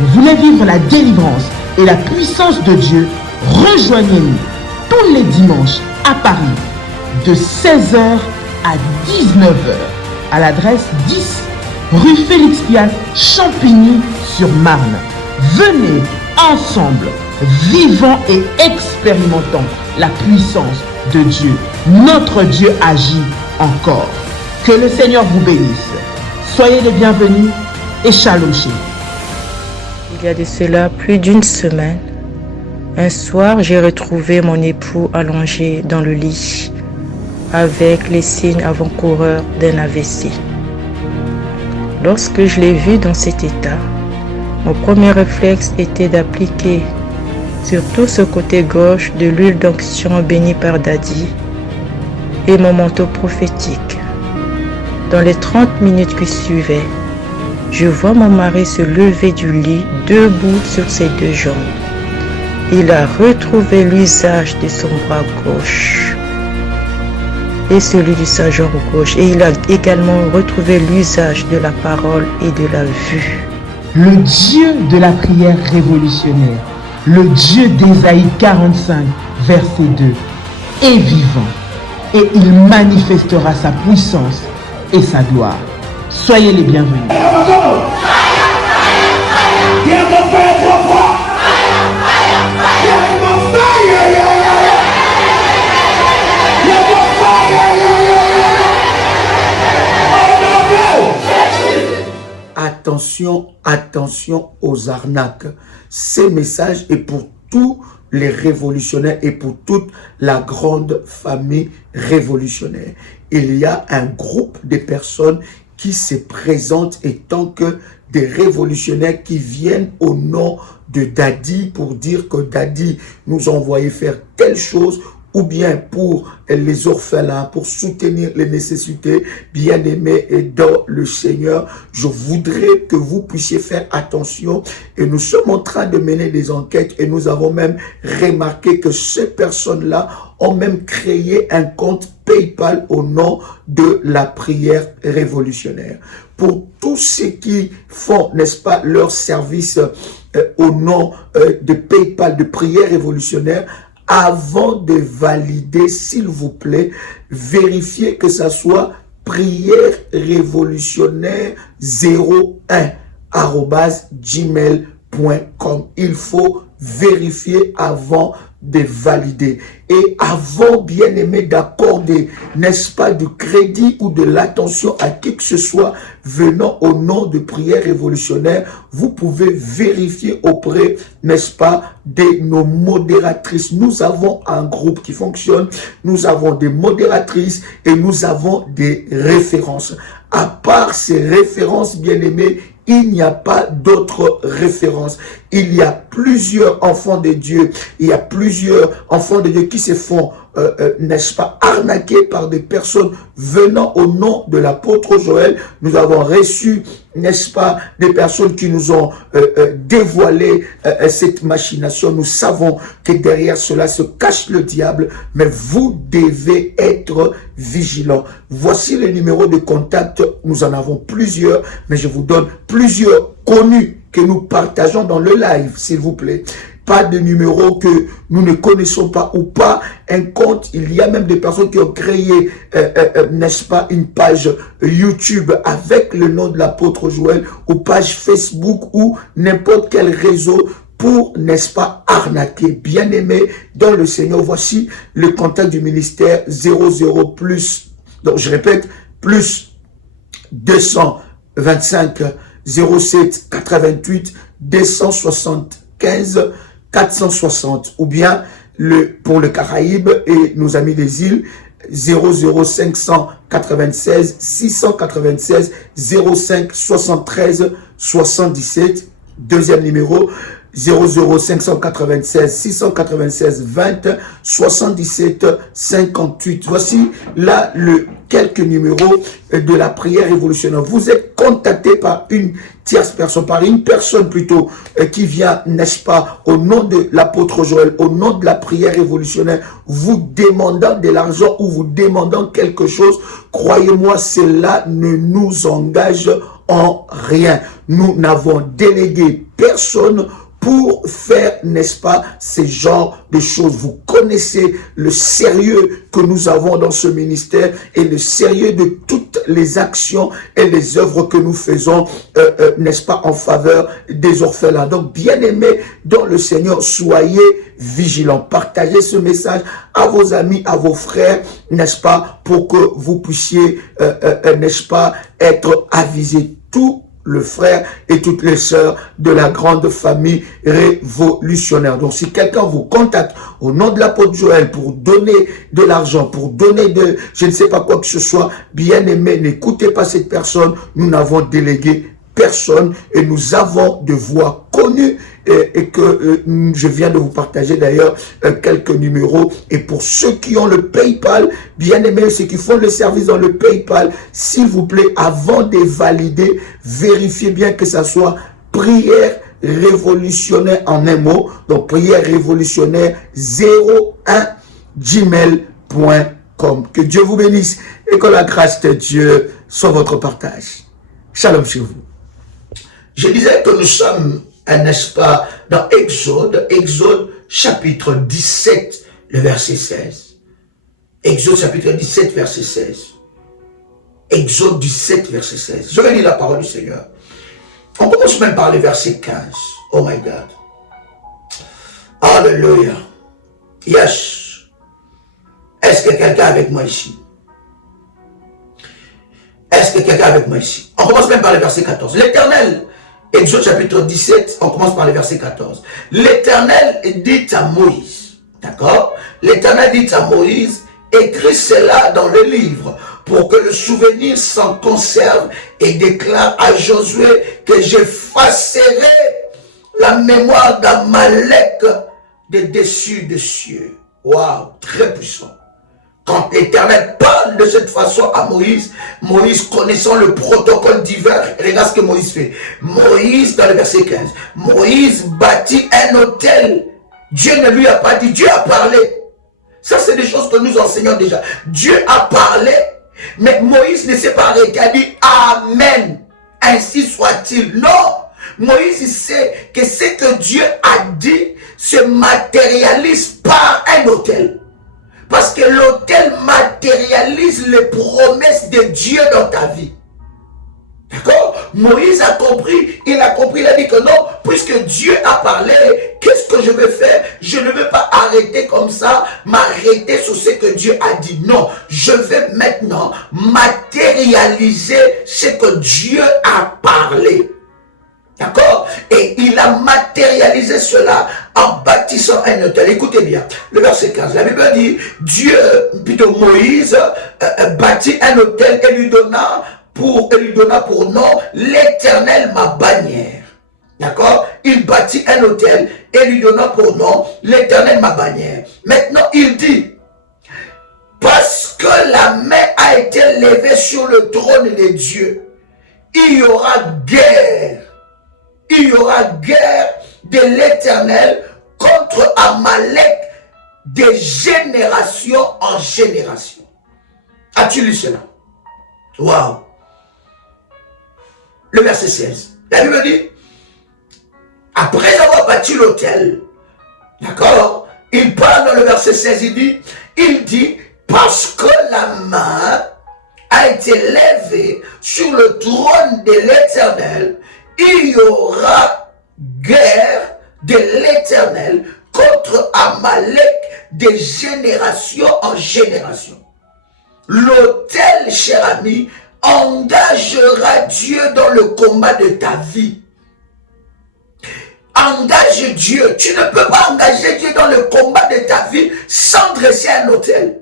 Vous voulez vivre la délivrance et la puissance de Dieu? Rejoignez-nous tous les dimanches à Paris de 16h à 19h à l'adresse 10 rue Félix Pial, Champigny-sur-Marne. Venez ensemble, vivant et expérimentant la puissance de Dieu. Notre Dieu agit encore. Que le Seigneur vous bénisse. Soyez les bienvenus et shalom chez vous. Il y a de cela plus d'une semaine, un soir, j'ai retrouvé mon époux allongé dans le lit avec les signes avant-coureurs d'un AVC. Lorsque je l'ai vu dans cet état, mon premier réflexe était d'appliquer sur tout ce côté gauche de l'huile d'onction bénie par Daddy et mon manteau prophétique. Dans les 30 minutes qui suivaient, je vois mon mari se lever du lit debout sur ses deux jambes. Il a retrouvé l'usage de son bras gauche. et celui du Saint-Jean Rouge. Et il a également retrouvé l'usage de la parole et de la vue. Le Dieu de la prière révolutionnaire, le Dieu d'Ésaïe 45, verset 2, est vivant et il manifestera sa puissance et sa gloire. Soyez les bienvenus. Attention, attention aux arnaques. Ces messages est pour tous les révolutionnaires et pour toute la grande famille révolutionnaire. Il y a un groupe de personnes qui se présentent étant que des révolutionnaires qui viennent au nom de Daddy pour dire que Daddy nous a envoyé faire telle chose, ou bien pour les orphelins, pour soutenir les nécessités, bien-aimés et dans le Seigneur. Je voudrais que vous puissiez faire attention et nous sommes en train de mener des enquêtes et nous avons même remarqué que ces personnes-là ont même créé un compte PayPal au nom de la prière révolutionnaire. Pour tous ceux qui font, n'est-ce pas, leur service au nom de PayPal, de prière révolutionnaire, avant de valider, s'il vous plaît, vérifiez que ça soit prière révolutionnaire 01@gmail.com. Il faut vérifier avant de valider. Et avant, bien aimé, d'accorder, n'est-ce pas, du crédit ou de l'attention à qui que ce soit venant au nom de prière révolutionnaire, vous pouvez vérifier auprès, n'est-ce pas, de nos modératrices. Nous avons un groupe qui fonctionne, nous avons des modératrices et nous avons des références. À part ces références, bien aimés, il n'y a pas d'autres références. Il y a plusieurs enfants de Dieu. Il y a plusieurs enfants de Dieu qui se font, n'est-ce pas, arnaquer par des personnes venant au nom de l'apôtre Joël. Nous avons reçu, n'est-ce pas, des personnes qui nous ont dévoilé cette machination. Nous savons que derrière cela se cache le diable, mais vous devez être vigilants. Voici le numéro de contact. Nous en avons plusieurs, mais je vous donne plusieurs connus que nous partageons dans le live, s'il vous plaît. Pas de numéro que nous ne connaissons pas ou pas un compte. Il y a même des personnes qui ont créé, n'est-ce pas, une page YouTube avec le nom de l'apôtre Joël ou page Facebook ou n'importe quel réseau pour, n'est-ce pas, arnaquer. Bien-aimé dans le Seigneur, voici le contact du ministère 00 plus, donc je répète, plus 225 07 88 275 460 ou bien pour le Caraïbe et nos amis des îles 00596 696 05 73 77. Deuxième numéro 00596 696 20 77 58. Voici là quelques numéros de la prière révolutionnaire. Vous êtes contacté par une tierce personne, par une personne plutôt qui vient, n'est-ce pas, au nom de l'apôtre Joël, au nom de la prière révolutionnaire, vous demandant de l'argent ou vous demandant quelque chose. Croyez-moi, cela ne nous engage en rien. Nous n'avons délégué personne pour faire, n'est-ce pas, ces genres de choses. Vous connaissez le sérieux que nous avons dans ce ministère et le sérieux de toutes les actions et les œuvres que nous faisons, n'est-ce pas, en faveur des orphelins. Donc, bien-aimés dans le Seigneur, soyez vigilants. Partagez ce message à vos amis, à vos frères, n'est-ce pas, pour que vous puissiez, n'est-ce pas, être avisés. Tout le frère et toutes les sœurs de la grande famille révolutionnaire. Donc, si quelqu'un vous contacte au nom de l'apôtre Joël pour donner de l'argent, pour donner de, je ne sais pas quoi que ce soit, bien aimé, n'écoutez pas cette personne. Nous n'avons délégué personne et nous avons de voix connues et que je viens de vous partager d'ailleurs quelques numéros. Et pour ceux qui ont le PayPal, bien aimés, ceux qui font le service dans le PayPal, s'il vous plaît, avant de valider, vérifiez bien que ça soit prière révolutionnaire en un mot. Donc prière révolutionnaire 01@gmail.com. www.pasteur-moïse.com. Que Dieu vous bénisse et que la grâce de Dieu soit votre partage. Shalom sur vous. Je disais que nous sommes, n'est-ce pas, dans Exode chapitre 17, le verset 16. Exode chapitre 17, verset 16. Exode 17, verset 16. Je vais lire la parole du Seigneur. On commence même par le verset 15. Oh my God. Alléluia. Yes. Est-ce que quelqu'un est avec moi ici? Est-ce que quelqu'un est avec moi ici? On commence même par le verset 14. L'Éternel, Exode chapitre 17, on commence par le verset 14. L'Éternel dit à Moïse, d'accord? L'Éternel dit à Moïse, écris cela dans le livre pour que le souvenir s'en conserve et déclare à Josué que j'effacerai la mémoire d'Amalek de dessus des cieux. Waouh, très puissant. Quand l'Éternel parle de cette façon à Moïse, Moïse connaissant le protocole divin, regarde ce que Moïse fait. Moïse, dans le verset 15, Moïse bâtit un autel. Dieu ne lui a pas dit, Dieu a parlé. Ça, c'est des choses que nous enseignons déjà. Dieu a parlé, mais Moïse ne s'est pas arrêté, a dit Amen, ainsi soit-il. Non, Moïse sait que ce que Dieu a dit se matérialise par un autel. Parce que l'autel matérialise les promesses de Dieu dans ta vie. D'accord? Moïse a compris, il a dit que non, puisque Dieu a parlé, qu'est-ce que je vais faire? Je ne vais pas arrêter comme ça, m'arrêter sur ce que Dieu a dit. Non, je vais maintenant matérialiser ce que Dieu a parlé. D'accord? Et il a matérialisé cela en bâtissant un autel. Écoutez bien, le verset 15, la Bible dit, Moïse bâtit un autel et lui donna pour nom l'Éternel ma bannière. D'accord? Il bâtit un autel et lui donna pour nom l'Éternel ma bannière. Maintenant, il dit, parce que la main a été levée sur le trône de Dieu, il y aura guerre. Il y aura guerre de l'Éternel contre Amalek de génération en génération. As-tu lu cela? Waouh! Le verset 16. La Bible dit, après avoir bâti l'autel, d'accord, il parle dans le verset 16, il dit, parce que la main a été levée sur le trône de l'Éternel, il y aura guerre de l'Éternel contre Amalek de génération en génération. L'autel, cher ami, engagera Dieu dans le combat de ta vie. Engage Dieu. Tu ne peux pas engager Dieu dans le combat de ta vie sans dresser un autel.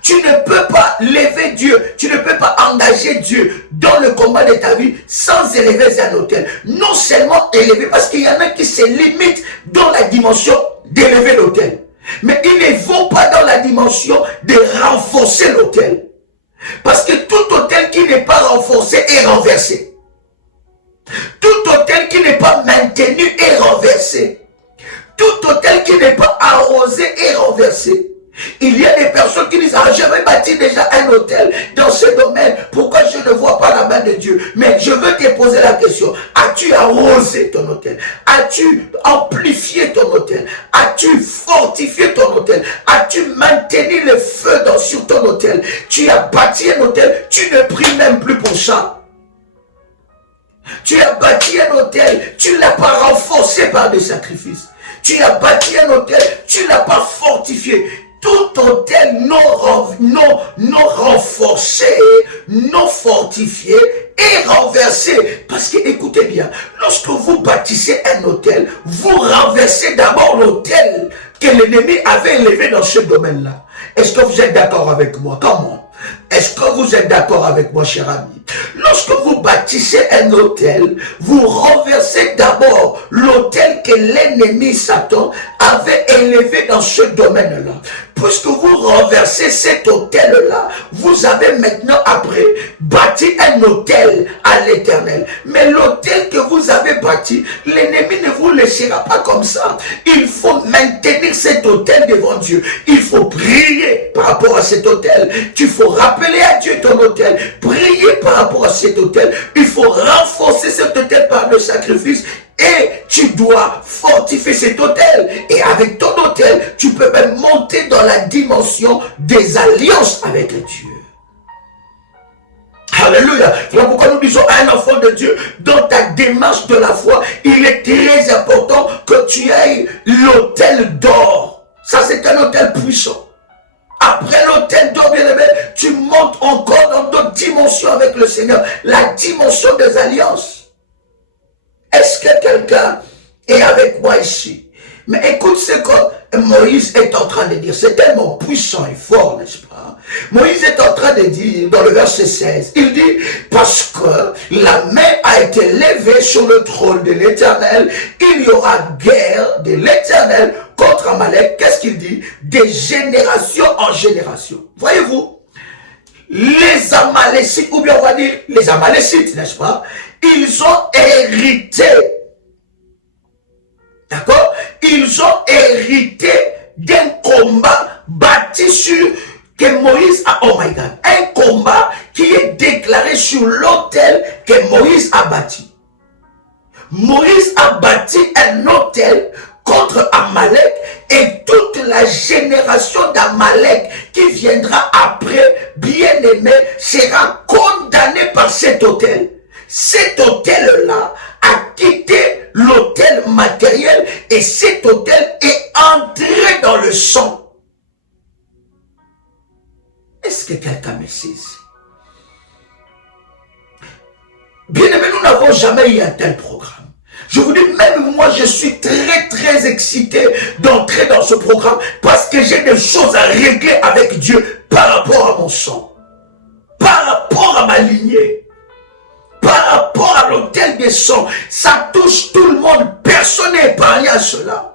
Tu ne peux pas lever Dieu, tu ne peux pas engager Dieu dans le combat de ta vie sans élever un autel. Non seulement élever, parce qu'il y en a qui se limitent dans la dimension d'élever l'autel. Mais ils ne vont pas dans la dimension de renforcer l'autel. Parce que tout autel qui n'est pas renforcé est renversé. Tout autel qui n'est pas maintenu est renversé. Tout autel qui n'est pas arrosé est renversé. Il y a des personnes qui disent, ah, j'avais bâti déjà un hôtel dans ce domaine, pourquoi je ne vois pas la main de Dieu? Mais je veux te poser la question, as-tu arrosé ton hôtel? As-tu amplifié ton hôtel? As-tu fortifié ton hôtel? As-tu maintenu le feu sur ton hôtel? Tu as bâti un hôtel, tu ne pries même plus pour ça. Tu as bâti un hôtel, tu ne l'as pas renforcé par des sacrifices. Tu as bâti un hôtel, tu ne l'as pas fortifié. Tout hôtel non renforcé, non fortifié est renversé. Parce que écoutez bien, lorsque vous bâtissez un hôtel, vous renversez d'abord l'hôtel que l'ennemi avait élevé dans ce domaine-là. Est-ce que vous êtes d'accord avec moi? Comment? Est-ce que vous êtes d'accord avec moi, cher ami? Lorsque vous bâtissez un hôtel, vous renversez d'abord l'hôtel que l'ennemi Satan avait élevé dans ce domaine-là. Puisque vous renversez cet hôtel-là, vous avez maintenant après bâti un hôtel à l'Éternel. Mais l'hôtel que vous vous avez bâti, l'ennemi ne vous laissera pas comme ça. Il faut maintenir cet autel devant Dieu. Il faut prier par rapport à cet autel. Il faut rappeler à Dieu ton autel. Prier par rapport à cet autel. Il faut renforcer cet autel par le sacrifice. Et tu dois fortifier cet autel. Et avec ton autel, tu peux même monter dans la dimension des alliances avec Dieu. Alléluia. Voilà pourquoi nous disons à un enfant de Dieu, dans ta démarche de la foi, il est très important que tu aies l'autel d'or. Ça, c'est un autel puissant. Après l'autel d'or, bien aimé, tu montes encore dans d'autres dimensions avec le Seigneur. La dimension des alliances. Est-ce que quelqu'un est avec moi ici? Mais écoute ce que Moïse est en train de dire. C'est tellement puissant et fort, n'est-ce pas? Moïse est en train de dire, dans le verset 16, il dit, parce que la main a été levée sur le trône de l'Éternel, il y aura guerre de l'Éternel contre Amalek. Qu'est-ce qu'il dit? Des générations en génération. Voyez-vous, les Amalécites, ou bien on va dire les Amalécites, n'est-ce pas? Ils ont hérité. D'accord? Ils ont hérité d'un combat bâti sur que Moïse a, oh my God, un combat qui est déclaré sur l'autel que Moïse a bâti. Moïse a bâti un autel contre Amalek et toute la génération d'Amalek qui viendra après, bien aimé, sera condamnée par cet autel. Cet autel-là a quitté l'autel matériel et cet autel est entré dans le sang. Est-ce que quelqu'un me saisit? Bien aimé, nous n'avons jamais eu un tel programme. Je vous dis, même moi, je suis très excité d'entrer dans ce programme parce que j'ai des choses à régler avec Dieu par rapport à mon sang, par rapport à ma lignée, par rapport à l'autel des sangs. Ça touche tout le monde. Personne n'est épargné à cela.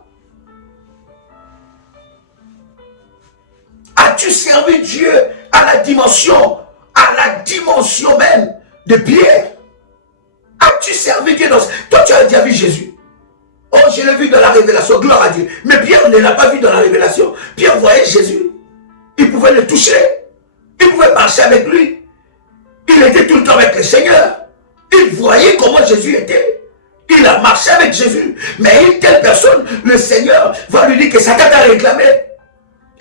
As-tu servi Dieu à la dimension même de Pierre? As-tu servi Dieu dans... Toi, tu as déjà vu Jésus. Oh, je l'ai vu dans la révélation, gloire à Dieu. Mais Pierre ne l'a pas vu dans la révélation. Pierre voyait Jésus. Il pouvait le toucher. Il pouvait marcher avec lui. Il était tout le temps avec le Seigneur. Il voyait comment Jésus était. Il a marché avec Jésus. Mais une telle personne, le Seigneur va lui dire que Satan t'a réclamé.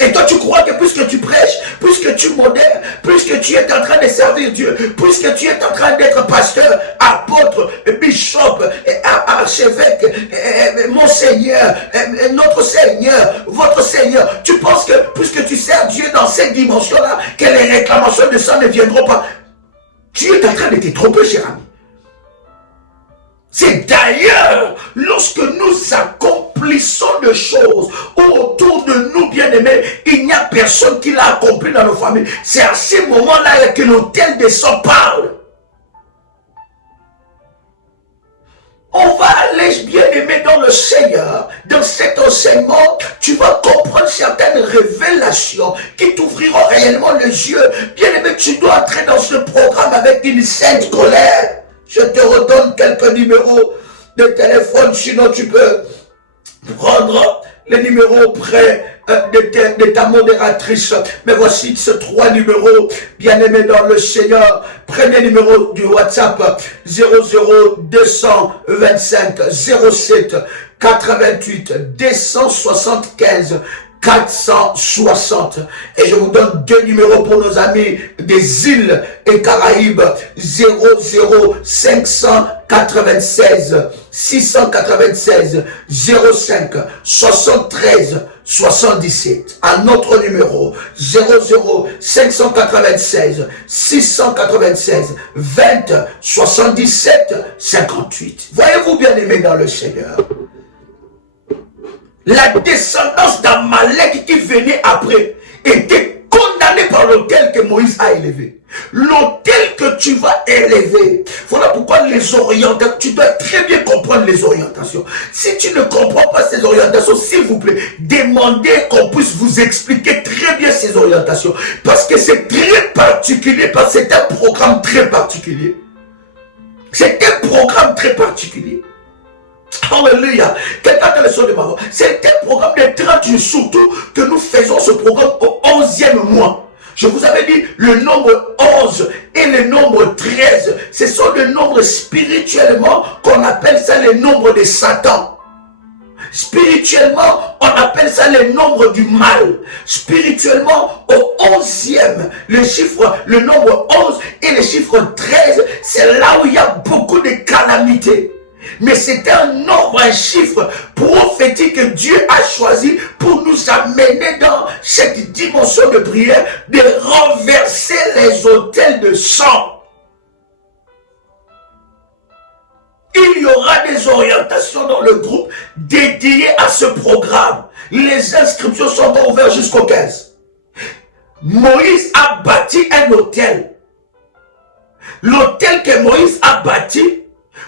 Et toi, tu crois que puisque tu prêches, puisque tu modères, puisque tu es en train de servir Dieu, puisque tu es en train d'être pasteur, apôtre, bishop, archevêque, monseigneur, notre Seigneur, votre Seigneur, tu penses que puisque tu sers Dieu dans cette dimension-là, que les réclamations de ça ne viendront pas. Tu es en train de te tromper, cher ami. C'est d'ailleurs lorsque nous accomplissons des choses autour de nous, bien-aimés, il n'y a personne qui l'a accompli dans nos familles. C'est à ce moment-là que l'autel des sangs parle. On va aller, bien-aimé, dans le Seigneur. Dans cet enseignement, tu vas comprendre certaines révélations qui t'ouvriront réellement les yeux. Bien-aimé, tu dois entrer dans ce programme avec une sainte colère. Je te redonne quelques numéros de téléphone, sinon tu peux prendre les numéros auprès de ta modératrice. Mais voici ces 3 numéros, bien-aimés dans le Seigneur. Premier numéro du WhatsApp, 00225 07 88 275 460. Et je vous donne 2 numéros pour nos amis des îles et Caraïbes, 596 696 05 73 77. Un autre numéro, 596 696 20 77 58. Voyez-vous, bien aimé dans le Seigneur, la descendance d'Amalek qui venait après était condamnée par l'autel que Moïse a élevé. L'autel que tu vas élever. Voilà pourquoi les orientations, tu dois très bien comprendre les orientations. Si tu ne comprends pas ces orientations, s'il vous plaît, demandez qu'on puisse vous expliquer très bien ces orientations. Parce que c'est très particulier, parce que c'est un programme très particulier. C'est un programme très particulier. Alléluia. Quelqu'un a le son de ma voix. C'est un programme de 30 jours, surtout que nous faisons ce programme au 11e mois. Je vous avais dit, le nombre 11 et le nombre 13, ce sont des nombres spirituellement qu'on appelle ça les nombres de Satan. Spirituellement, on appelle ça les nombres du mal. Spirituellement, au 11e, le nombre 11 et le chiffre 13, c'est là où il y a beaucoup de calamités. Mais c'est un nombre, un chiffre prophétique que Dieu a choisi pour nous amener dans cette dimension de prière, de renverser les autels de sang. Il y aura des orientations dans le groupe dédiées à ce programme. Les inscriptions sont ouvertes jusqu'au 15. Moïse a bâti un autel. L'autel que Moïse a bâti,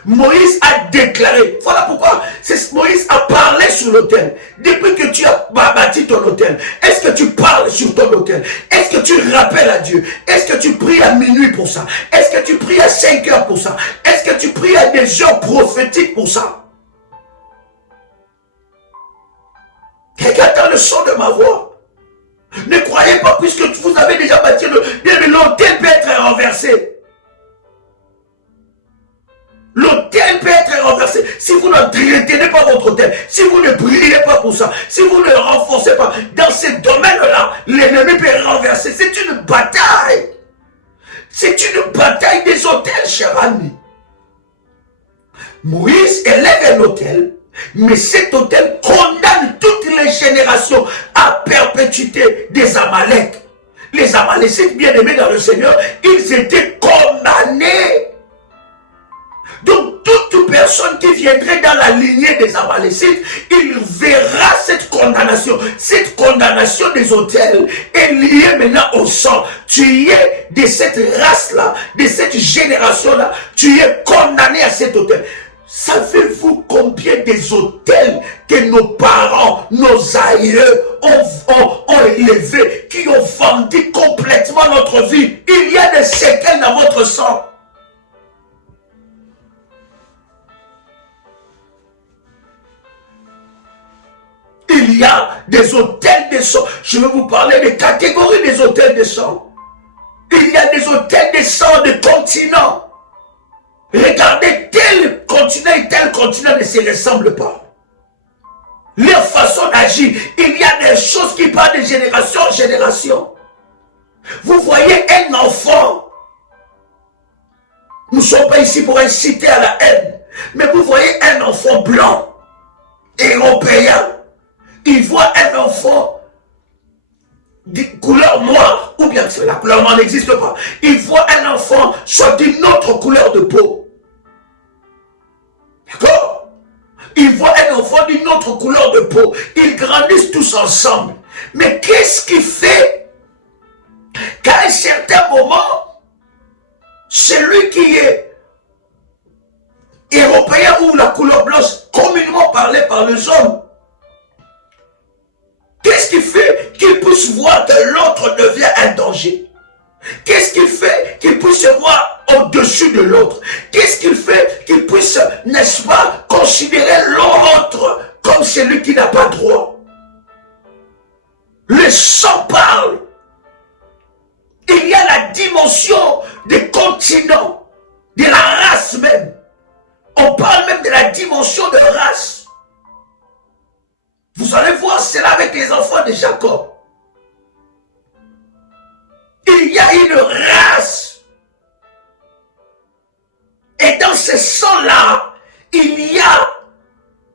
Moïse a déclaré. Voilà pourquoi Moïse a parlé sur l'autel. Depuis que tu as bâti ton autel, est-ce que tu parles sur ton autel? Est-ce que tu rappelles à Dieu? Est-ce que tu pries à minuit pour ça? Est-ce que tu pries à 5 heures pour ça? Est-ce que tu pries à des heures prophétiques pour ça? Quelqu'un entend le son de ma voix? Ne croyez pas, puisque vous avez déjà bâti l'autel peut être renversé. L'autel peut être renversé. Si vous ne retenez pas votre autel, si vous ne priez pas pour ça, si vous ne renforcez pas, dans ces domaines-là, l'ennemi peut renverser. C'est une bataille. C'est une bataille des autels, cher ami. Moïse élève un autel, mais cet autel condamne toutes les générations à perpétuité des Amaleks. Les Amalécites bien-aimés dans le Seigneur, ils étaient condamnés. Donc, toute personne qui viendrait dans la lignée des Amalécites, il verra cette condamnation. Cette condamnation des autels est liée maintenant au sang. Tu es de cette race-là, de cette génération-là, tu es condamné à cet autel. Savez-vous combien des autels que nos parents, nos aïeux ont élevés, qui ont vendu complètement notre vie? Il y a des séquelles dans votre sang. Il y a des autels de sang. Je vais vous parler des catégories des autels de sang. Il y a des autels de sang de continents. Regardez, tel continent et tel continent ne se ressemblent pas. Leur façon d'agir, il y a des choses qui partent de génération en génération. Vous voyez un enfant. Nous ne sommes pas ici pour inciter à la haine. Mais vous voyez un enfant blanc, européen. Il voit un enfant de couleur noire, ou bien que la couleur noire n'existe pas. Il voit un enfant soit d'une autre couleur de peau. D'accord? Il voit un enfant d'une autre couleur de peau. Ils grandissent tous ensemble. Mais qu'est-ce qui fait qu'à un certain moment, celui qui est européen ou la couleur blanche, communément parlée par les hommes, qu'est-ce qui fait qu'il puisse voir que l'autre devient un danger? Qu'est-ce qui fait qu'il puisse se voir au-dessus de l'autre? Qu'est-ce qui fait qu'il puisse, n'est-ce pas, considérer l'autre comme celui qui n'a pas droit? Le sang parle. Il y a la dimension des continents, de la race même. On parle même de la dimension de race. Vous allez voir cela avec les enfants de Jacob. Il y a une race. Et dans ce sang-là, il y a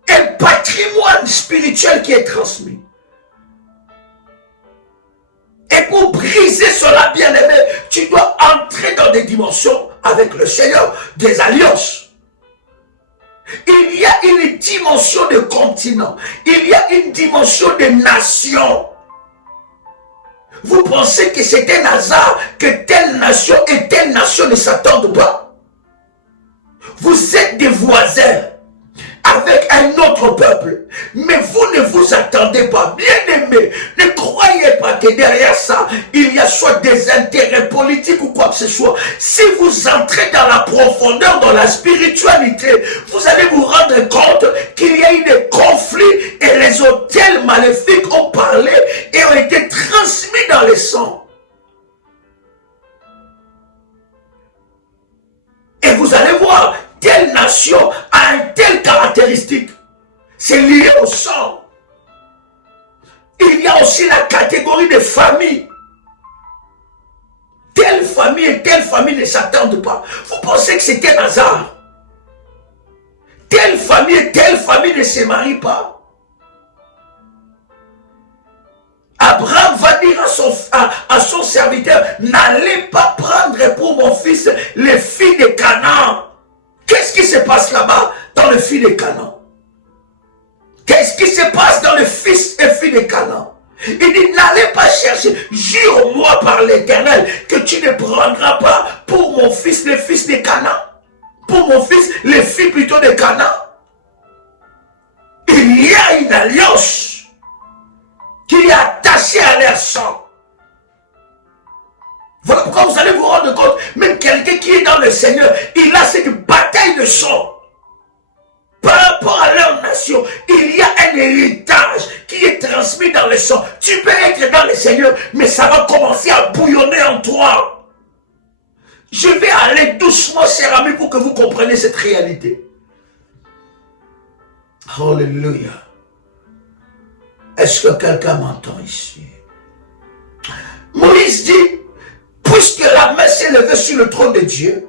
un patrimoine spirituel qui est transmis. Et pour briser cela, bien-aimé, tu dois entrer dans des dimensions avec le Seigneur, des alliances. Il y a une dimension de continent. Il y a une dimension de nation. Vous pensez que c'est un hasard que telle nation et telle nation ne s'attendent pas? Vous êtes des voisins avec un autre votre peuple. Mais vous ne vous attendez pas, bien-aimés. Ne croyez pas que derrière ça, il y a soit des intérêts politiques ou quoi que ce soit. Si vous entrez dans la profondeur, dans la spiritualité, vous allez vous rendre compte qu'il y a eu des conflits et les autels maléfiques ont parlé et ont été transmis dans le sang. Et vous allez voir, telle nation a une telle caractéristique. C'est lié au sang. Il y a aussi la catégorie des familles. Telle famille et telle famille ne s'attendent pas. Vous pensez que c'est un hasard? Telle famille et telle famille ne se marient pas. Abraham va dire à son serviteur, n'allez pas prendre pour mon fils les filles de Canaan. Qu'est-ce qui se passe là-bas dans les filles de Canaan? Qu'est-ce qui se passe dans les fils et filles de Canaan? Il dit, n'allez pas chercher, jure-moi par l'Éternel que tu ne prendras pas pour mon fils les fils de Canaan. Pour mon fils les filles plutôt de Canaan. Il y a une alliance qui est attaché à leur sang. Voilà pourquoi vous allez vous rendre compte, même quelqu'un qui est dans le Seigneur, il a cette bataille de sang. Par rapport à leur nation, il y a un héritage qui est transmis dans le sang. Tu peux être dans le Seigneur, mais ça va commencer à bouillonner en toi. Je vais aller doucement, chers amis, pour que vous compreniez cette réalité. Alléluia. Est-ce que quelqu'un m'entend ici? Moïse dit, puisque la main s'est levée sur le trône de Dieu,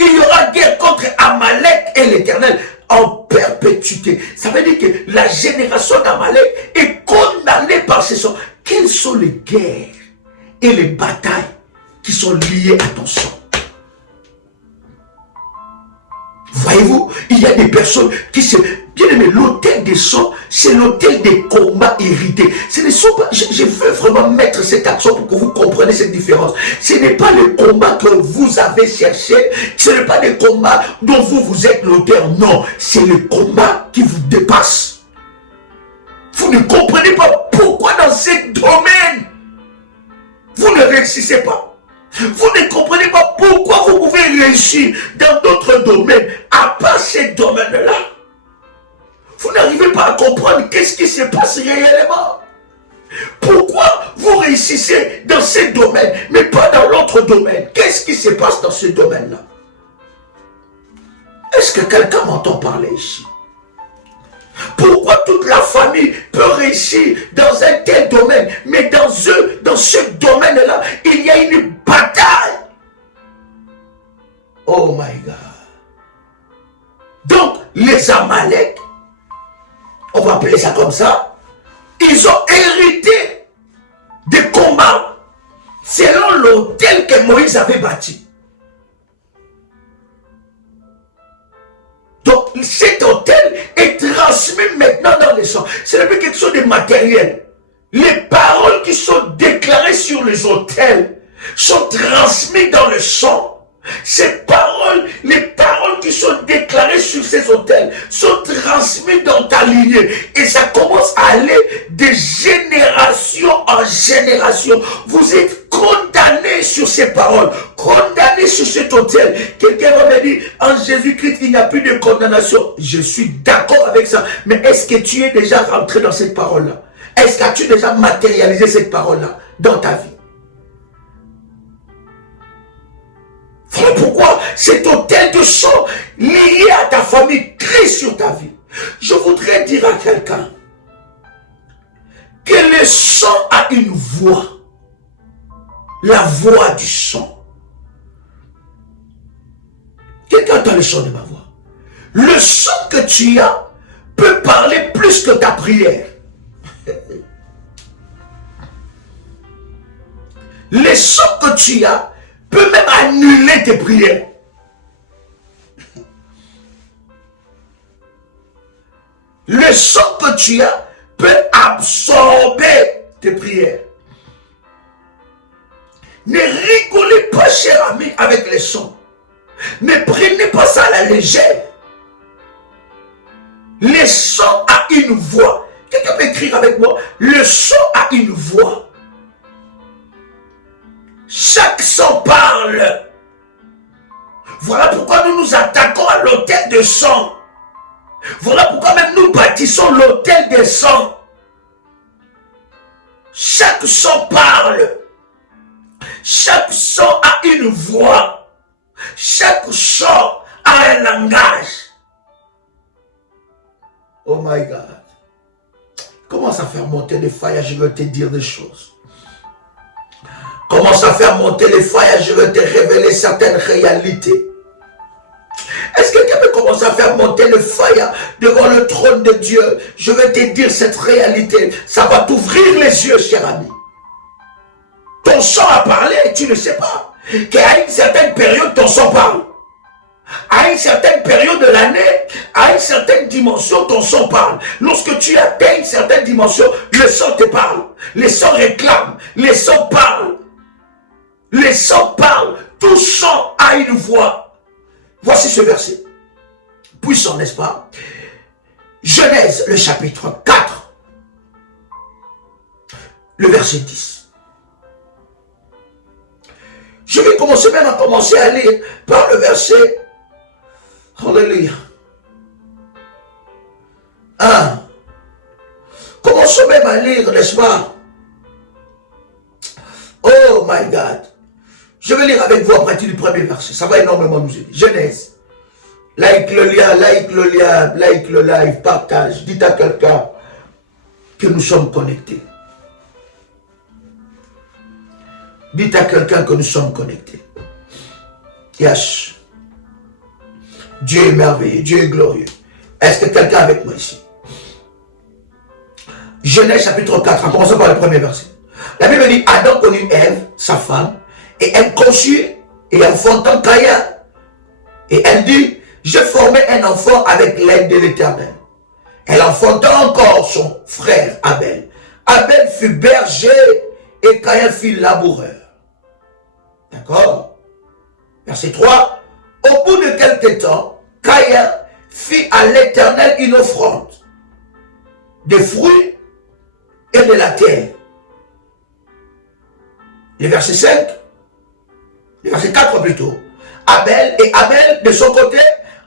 il y aura guerre contre Amalek et l'Éternel en perpétuité. Ça veut dire que la génération d'Amalek est condamnée par ce sang. Quelles sont les guerres et les batailles qui sont liées à ton sang? Voyez-vous, il y a des personnes qui se... Bien aimé, l'autel des sangs, c'est l'autel des combats hérités. Ce ne sont pas... Je veux vraiment mettre cette action pour que vous compreniez cette différence. Ce n'est pas le combat que vous avez cherché. Ce n'est pas le combat dont vous êtes l'auteur. Non, c'est le combat qui vous dépasse. Vous ne comprenez pas pourquoi dans ce domaine, vous ne réussissez pas. Vous ne comprenez pas pourquoi vous pouvez réussir dans d'autres domaines, à part ces domaines-là. Vous n'arrivez pas à comprendre qu'est-ce qui se passe réellement. Pourquoi vous réussissez dans ces domaines, mais pas dans l'autre domaine? Qu'est-ce qui se passe dans ce domaine-là? Est-ce que quelqu'un m'entend parler ici? Pourquoi toute la famille peut réussir dans un tel domaine, mais dans ce domaine-là, il y a une bataille? Oh my God. Donc, les Amalek, on va appeler ça comme ça, ils ont hérité des combats selon l'autel que Moïse avait bâti. Donc, cet autel est transmis maintenant dans les sangs. Ce n'est plus quelque chose de matériel. Les paroles qui sont déclarées sur les autels sont transmises dans le sang. Ces paroles, les paroles qui sont déclarées sur ces autels sont transmises dans ta lignée. Et ça commence à aller de génération en génération. Vous êtes condamnés sur ces paroles, condamnés sur cet autel. Quelqu'un va me dire, en Jésus-Christ, il n'y a plus de condamnation. Je suis d'accord avec ça. Mais est-ce que tu es déjà rentré dans cette parole-là? Est-ce que tu as déjà matérialisé cette parole-là dans ta vie? Voilà pourquoi cet autel de sang lié à ta famille crie sur ta vie. Je voudrais dire à quelqu'un que le sang a une voix. La voix du sang. Quelqu'un entend le son de ma voix? Le sang que tu as peut parler plus que ta prière. Le sang que tu as peut même annuler tes prières. Le sang que tu as peut absorber tes prières. Ne rigolez pas, cher ami, avec les sons. Ne prenez pas ça à la légère. Les sons une voix. Quelqu'un peut écrire avec moi. Le son a une voix. Chaque son parle. Voilà pourquoi nous nous attaquons à l'autel de sang. Voilà pourquoi même nous bâtissons l'autel des sons. Chaque son parle. Chaque son a une voix. Chaque son a un langage. Oh my God. Commence à faire monter les failles, je veux te dire des choses. Commence à faire monter les failles, je veux te révéler certaines réalités. Est-ce que quelqu'un peut commencer à faire monter le fire devant le trône de Dieu? Je vais te dire cette réalité. Ça va t'ouvrir les yeux, cher ami. Ton sang a parlé, tu ne sais pas. Qu'à une certaine période, ton sang parle. À une certaine période de l'année, à une certaine dimension, ton sang parle. Lorsque tu atteins une certaine dimension, le sang te parle. Les sons réclament, les sons parlent. Les sons parlent. Tout sang a une voix. Voici ce verset. Puissant, n'est-ce pas? Genèse, le chapitre 4. Le verset 10. Je vais commencer même à lire par le verset. Alléluia. 1. Commençons même à lire, n'est-ce pas? Oh my God. Je vais lire avec vous à partir du premier verset. Ça va énormément nous aider. Genèse. Like le lien, like le live, partage. Dites à quelqu'un que nous sommes connectés. Dites à quelqu'un que nous sommes connectés. Yes. Dieu est merveilleux, Dieu est glorieux. Est-ce que quelqu'un est avec moi ici? Genèse chapitre 4, en commençant par le premier verset. La Bible dit, Adam connut Ève, sa femme, et elle conçut et enfantant Caïn. Et elle dit, je formais un enfant avec l'aide de l'Éternel. Elle enfanta encore son frère Abel. Abel fut berger et Caïn fut laboureur. D'accord? Verset 3. Au bout de quelque temps, Caïn fit à l'Éternel une offrande de fruits et de la terre. Le verset 5. Le verset 4 plutôt. Abel de son côté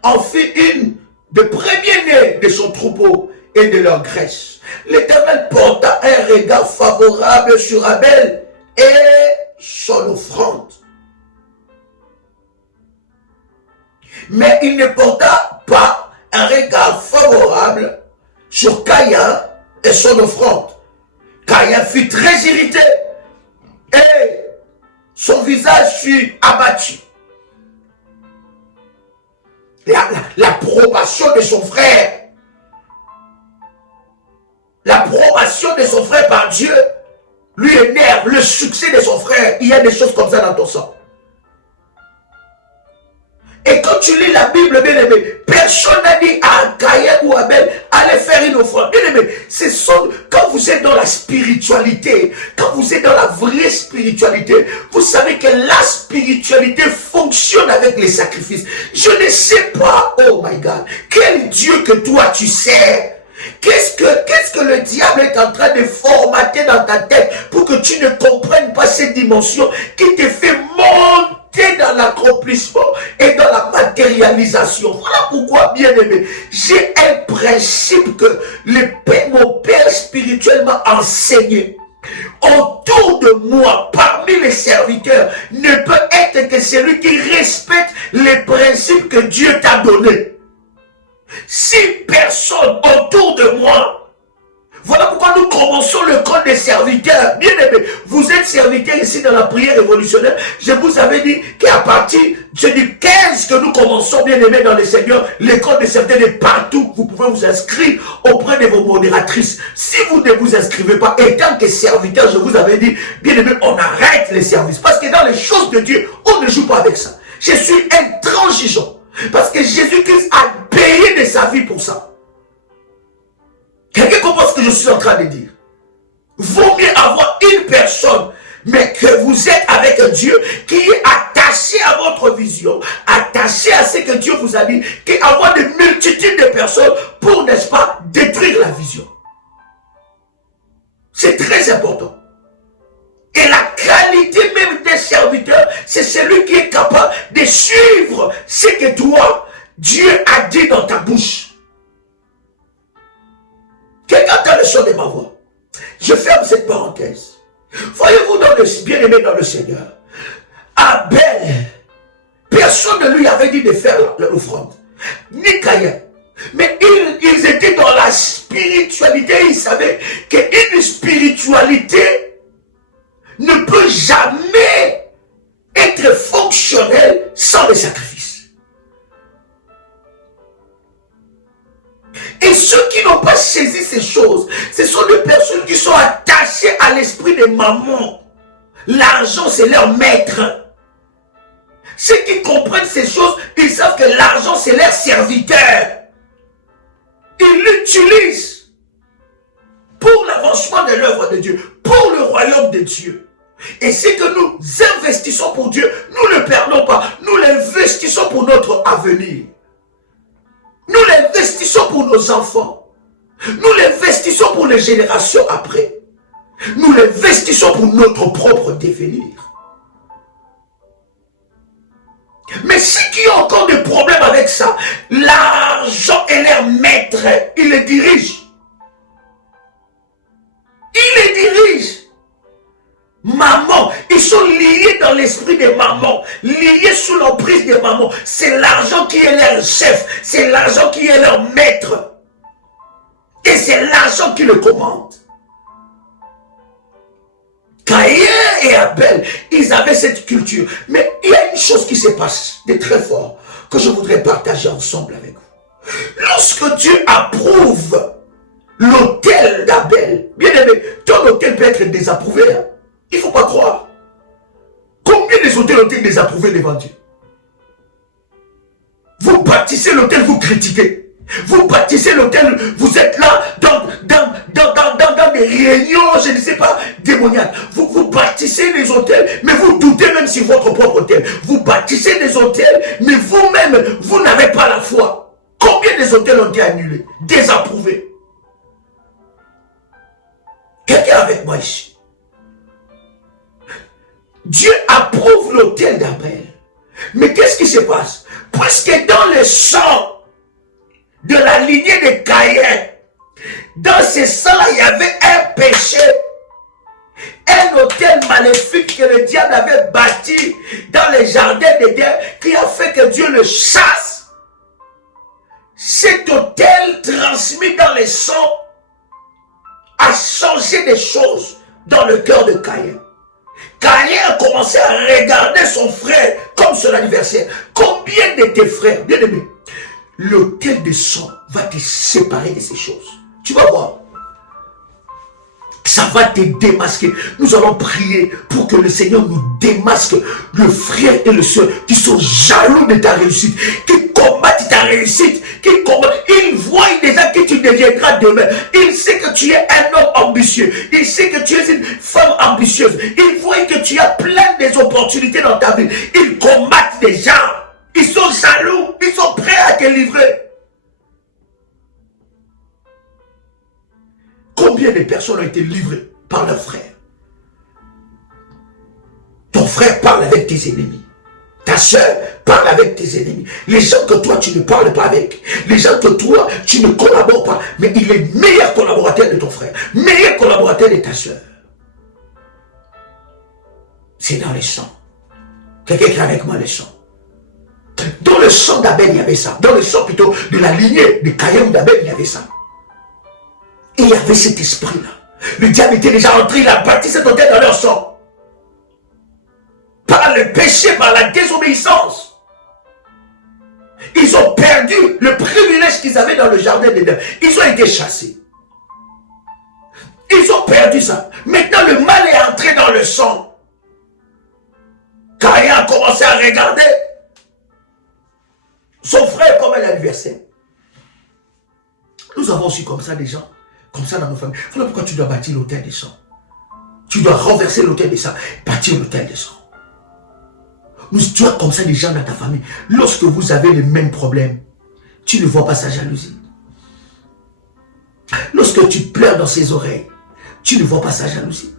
en fit une de premier-né de son troupeau et de leur graisse. L'Éternel porta un regard favorable sur Abel et son offrande. Mais il ne porta pas un regard favorable sur Caïn et son offrande. Caïn fut très irrité et son visage fut abattu. L'approbation de son frère, l'approbation de son frère par Dieu lui énerve. Le succès de son frère, il y a des choses comme ça dans ton sang. Et quand tu lis la Bible, bien aimé, personne n'a dit à Caïn ou Abel, allez faire une offrande. Bien aimé, quand vous êtes dans la spiritualité, quand vous êtes dans la vraie spiritualité, vous savez que la spiritualité fonctionne avec les sacrifices. Je ne sais pas, oh my God, quel Dieu que toi tu sers. Qu'est-ce que le diable est en train de formater dans ta tête pour que tu ne comprennes pas cette dimension qui te fait monter dans l'accomplissement et dans la matérialisation. Voilà pourquoi, bien aimé, j'ai un principe que mon père spirituel m'a enseigné. Autour de moi, parmi les serviteurs, ne peut être que celui qui respecte les principes que Dieu t'a donnés. Si personne autour de moi, voilà pourquoi nous commençons le code des serviteurs. Bien aimé, vous êtes serviteurs ici dans la prière révolutionnaire. Je vous avais dit qu'à partir du 15 que nous commençons, bien aimé dans le Seigneur, le code des serviteurs est partout. Vous pouvez vous inscrire auprès de vos modératrices. Si vous ne vous inscrivez pas, étant que serviteur, je vous avais dit, bien aimé, on arrête les services. Parce que dans les choses de Dieu, on ne joue pas avec ça. Je suis intransigeant. Parce que Jésus-Christ a payé de sa vie pour ça. Quelqu'un comprend ce que je suis en train de dire? Vaut mieux avoir une personne, mais que vous êtes avec un Dieu qui est attaché à votre vision, attaché à ce que Dieu vous a dit, qu'avoir de multitudes de personnes pour, n'est-ce pas, détruire la vision. C'est très important. Et la qualité même des serviteurs, c'est celui qui est capable de suivre ce que toi, Dieu a dit dans ta bouche. Quelqu'un entend le son de ma voix. Je ferme cette parenthèse. Voyez-vous, bien-aimé dans le Seigneur, Abel, personne ne lui avait dit de faire l'offrande, ni Caïn. Mais ils étaient dans la spiritualité, ils savaient qu'une spiritualité ne peut jamais être fonctionnelle sans les sacrifices. Et ceux qui n'ont pas saisi ces choses, ce sont des personnes qui sont attachées à l'esprit de maman. L'argent, c'est leur maître. Ceux qui comprennent ces choses, ils savent que l'argent, c'est leur serviteur. Ils l'utilisent pour l'avancement de l'œuvre de Dieu, pour le royaume de Dieu. Et ce que nous investissons pour Dieu, nous ne le perdons pas. Nous l'investissons pour notre avenir. Nous l'investissons pour nos enfants. Nous l'investissons pour les générations après. Nous l'investissons pour notre propre devenir. Mais ceux qui ont encore des problèmes avec ça, l'argent est leur maître. Il les dirige. Il les dirige. Maman, ils sont liés dans l'esprit de maman, liés sous l'emprise de maman. C'est l'argent qui est leur chef, c'est l'argent qui est leur maître. Et c'est l'argent qui le commande. Caïn et Abel, ils avaient cette culture. Mais il y a une chose qui se passe de très fort, que je voudrais partager ensemble avec vous. Lorsque Dieu approuve l'autel d'Abel, bien aimé, ton autel peut être désapprouvé. Hein? Il ne faut pas croire. Combien des hôtels ont été désapprouvés devant Dieu? Vous bâtissez l'hôtel, vous critiquez. Vous bâtissez l'hôtel, vous êtes là dans des réunions, je ne sais pas, démoniaques. Vous bâtissez des hôtels, mais vous doutez même sur votre propre hôtel. Vous bâtissez des hôtels, mais vous-même, vous n'avez pas la foi. Combien des hôtels ont été annulés, désapprouvés? Quelqu'un avec moi ici? Dieu approuve l'autel d'Abel. Mais qu'est-ce qui se passe? Puisque dans le sang de la lignée de Caïn, dans ce sang-là, il y avait un péché, un autel maléfique que le diable avait bâti dans les jardins d'Éden, qui a fait que Dieu le chasse. Cet autel transmis dans le sang a changé des choses dans le cœur de Caïn. Caïn a commencé à regarder son frère comme son adversaire. Combien de tes frères, bien aimés, l'autel de sang va te séparer de ces choses. Tu vas voir. Ça va te démasquer. Nous allons prier pour que le Seigneur nous démasque le frère et le soeur qui sont jaloux de ta réussite, qui combattent ta réussite, qui combattent. Ils voient déjà que tu deviendras demain. Ils savent que tu es un homme ambitieux. Ils savent que tu es une femme ambitieuse. Ils voient que tu as plein d'opportunités dans ta vie. Ils combattent déjà. Ils sont jaloux. Ils sont prêts à te livrer. Combien de personnes ont été livrées par leurs frères? Ton frère parle avec tes ennemis. Ta soeur parle avec tes ennemis. Les gens que toi, tu ne parles pas avec. Les gens que toi, tu ne collabores pas. Mais il est meilleur collaborateur de ton frère. Meilleur collaborateur de ta soeur. C'est dans le sang. Quelqu'un qui est avec moi le sang. Dans le sang d'Abel, il y avait ça. Dans le sang plutôt de la lignée de Caïn ou d'Abel, il y avait ça. Et il y avait cet esprit-là. Le diable était déjà entré, il a bâti cet autel dans leur sang. Par le péché, par la désobéissance. Ils ont perdu le privilège qu'ils avaient dans le jardin d'Éden. Ils ont été chassés. Ils ont perdu ça. Maintenant, le mal est entré dans le sang. Caïn a commencé à regarder son frère comme un adversaire. Nous avons aussi comme ça des gens. Comme ça dans nos familles. Voilà pourquoi tu dois bâtir l'autel des sang. Tu dois renverser l'autel des sang. Bâtir l'autel des sang. Tu as comme ça des gens dans ta famille. Lorsque vous avez les mêmes problèmes, tu ne vois pas sa jalousie. Lorsque tu pleures dans ses oreilles, tu ne vois pas sa jalousie.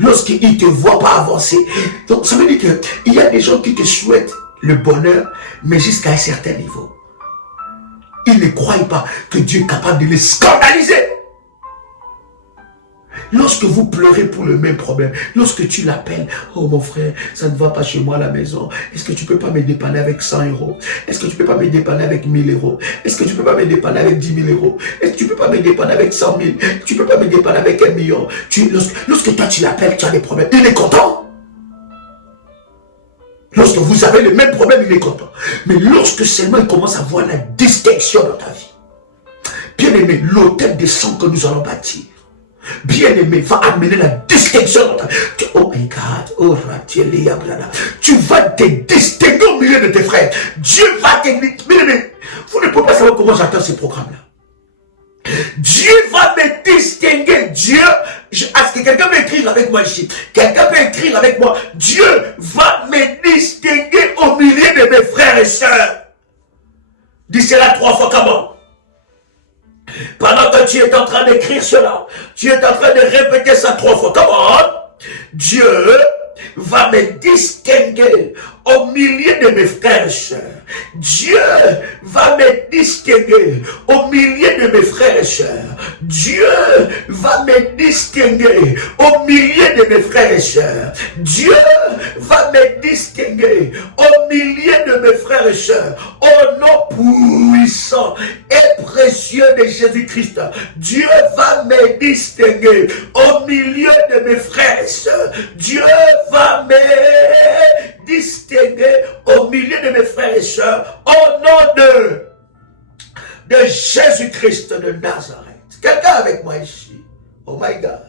Lorsqu'il ne te voit pas avancer. Donc ça veut dire qu'il y a des gens qui te souhaitent le bonheur, mais jusqu'à un certain niveau. Ils ne croient pas que Dieu est capable de les scandaliser. Lorsque vous pleurez pour le même problème, lorsque tu l'appelles, oh mon frère, ça ne va pas chez moi à la maison, est-ce que tu peux pas me dépanner avec 100 euros? Est-ce que tu peux pas me dépanner avec 1000 euros? Est-ce que tu peux pas me dépanner avec 10 000 euros? Est-ce que tu peux pas me dépanner avec 100 000? Tu peux pas me dépanner avec 1 million? Lorsque toi tu l'appelles, tu as des problèmes, il est content. Lorsque vous avez le même problème, il est content. Mais lorsque seulement il commence à voir la distinction dans ta vie, bien aimé, l'hôtel des sangs que nous allons bâtir, bien-aimé, va amener la distinction dans ta vie. Oh my God, oh tu vas te distinguer au milieu de tes frères. Dieu va te... Bien-aimé, vous ne pouvez pas savoir comment j'attends ce programme-là. Dieu va me distinguer. Dieu, est-ce que quelqu'un peut écrire avec moi ici? Quelqu'un peut écrire avec moi. Dieu va me distinguer au milieu de mes frères et sœurs. Dis cela 3 fois, comment? Pendant que tu es en train d'écrire cela, tu es en train de répéter ça 3 fois. Comment? Dieu va me distinguer au milieu de mes frères et sœurs. Dieu va me distinguer au milieu de mes frères et sœurs. Dieu va me distinguer au milieu de mes frères et sœurs. Dieu va me distinguer au milieu de mes frères et sœurs. Au nom puissant et précieux de Jésus-Christ, Dieu va me distinguer au milieu de mes frères et sœurs. Dieu va me distinguer au milieu de mes frères et sœurs, au nom de Jésus-Christ de Nazareth. Quelqu'un avec moi ici? Oh my God.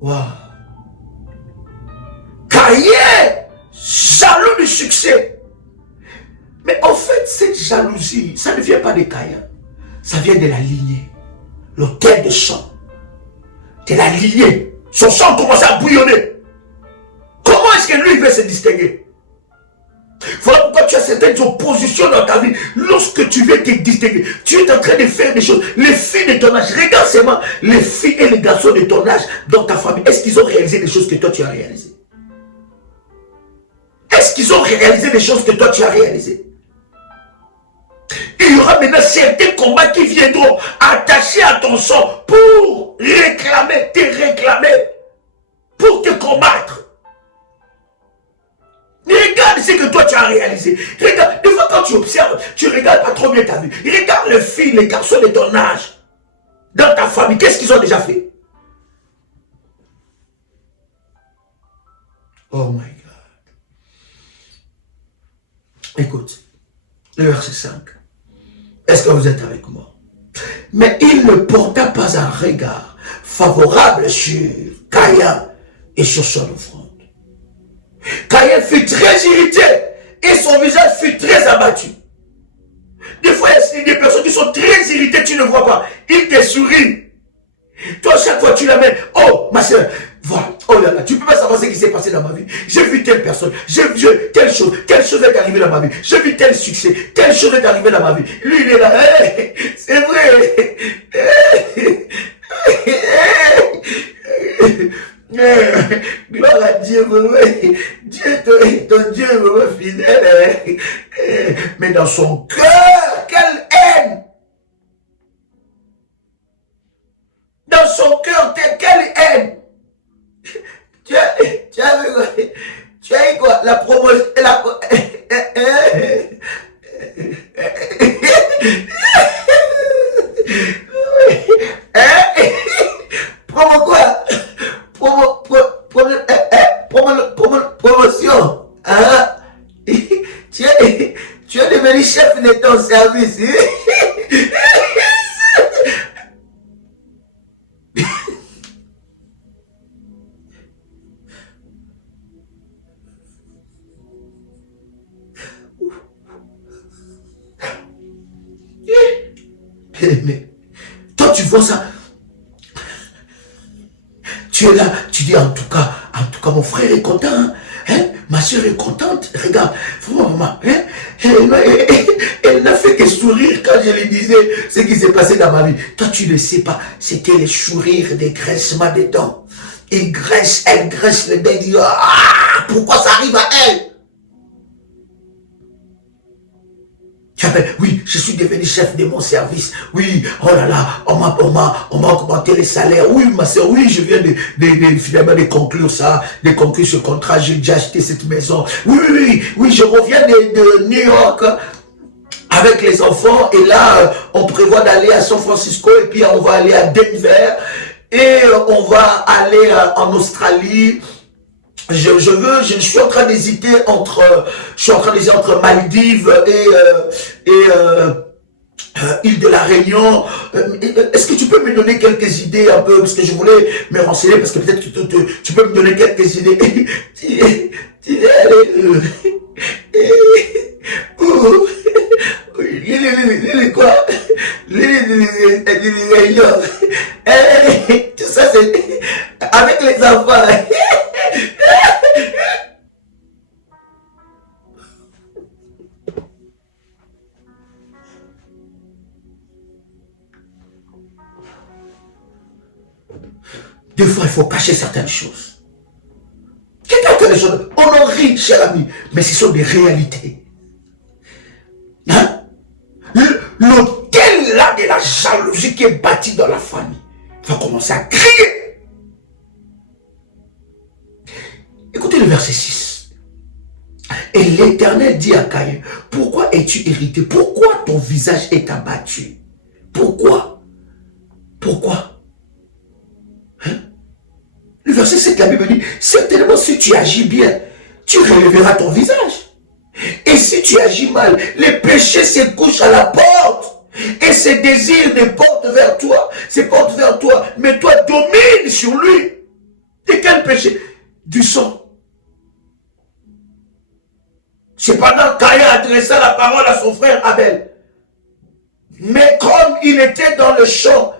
Wow. Caïn, jaloux du succès. Mais en fait, cette jalousie, ça ne vient pas de Caïn. Ça vient de la lignée. L'autel de sang. De la lignée. Son sang commence à bouillonner. Comment est-ce que lui veut se distinguer? Voilà pourquoi tu as certaines oppositions dans ta vie. Lorsque tu veux te distinguer, tu es en train de faire des choses. Les filles de ton âge, regarde seulement les filles et les garçons de ton âge dans ta famille. Est-ce qu'ils ont réalisé des choses que toi tu as réalisées? Est-ce qu'ils ont réalisé des choses que toi tu as réalisées? Il y aura maintenant certains combats qui viendront attachés à ton sang pour réclamer, pour te combattre. Regarde ce que toi tu as réalisé. Regarde, des fois quand tu observes, tu regardes pas trop bien ta vie. Regarde les filles, les garçons de ton âge, dans ta famille, qu'est-ce qu'ils ont déjà fait? Oh my God. Écoute, le verset 5. Est-ce que vous êtes avec moi? Mais il ne porta pas un regard favorable sur Caïn et sur son offrande. Caïn fut très irrité et son visage fut très abattu. Des fois, il y a des personnes qui sont très irritées, tu ne vois pas. Ils te sourient. Toi, chaque fois, tu la mets. Oh, ma soeur, voilà. Oh là là, tu ne peux pas savoir ce qui s'est passé dans ma vie. J'ai vu telle personne, j'ai vu telle chose est arrivée dans ma vie. J'ai vu tel succès, telle chose est arrivée dans ma vie. Lui, il est là. Hey, c'est vrai. Gloire à Dieu, Dieu, ton Dieu est vraiment fidèle. Mais dans son cœur, quelle haine! Dans son cœur, quelle haine! Tu as eu quoi? La promotion. Promo quoi? Promotion. Hein? Tu es devenu chef de ton service. Mais toi tu vois ça, tu es là, tu dis en tout cas mon frère est content, hein? ma soeur est contente. Regarde, vraiment, maman, hein? Elle n'a fait que sourire quand je lui disais ce qui s'est passé dans ma vie. Toi, tu ne sais pas, c'était le sourire des graissements des dents. Elle graisse les dents, elle dit, ah, pourquoi ça arrive à elle? Oui, je suis devenu chef de mon service. Oui, oh là là, on m'a augmenté les salaires. Oui, ma soeur, oui, je viens finalement de conclure ça, de conclure ce contrat. J'ai déjà acheté cette maison. Oui, je reviens de New York avec les enfants. Et là, on prévoit d'aller à San Francisco et puis on va aller à Denver et on va aller en Australie. Je suis en train d'hésiter entre Maldives et île de la Réunion. Est-ce que tu peux me donner quelques idées un peu, parce que je voulais me renseigner, parce que peut-être que tu peux me donner quelques idées. Quoi? Tout ça c'est avec les enfants. Des fois, il faut cacher certaines choses. Quelqu'un des choses, on en rit, cher ami, mais ce sont des réalités. Hein? L'hôtel là de la jalousie qui est bâti dans la famille va commencer à crier. Écoutez le verset 6. Et l'Éternel dit à Caïn, pourquoi es-tu irrité? Pourquoi ton visage est abattu? Pourquoi? Hein? Le verset 7, la Bible dit, certainement si tu agis bien, tu relèveras ton visage. Et si tu agis mal, les péchés se couchent à la porte. Et ses désirs se portent vers toi. Mais toi, domine sur lui. De quel péché? Du sang. Cependant, Caïn adressa la parole à son frère Abel. Mais comme il était dans le champ,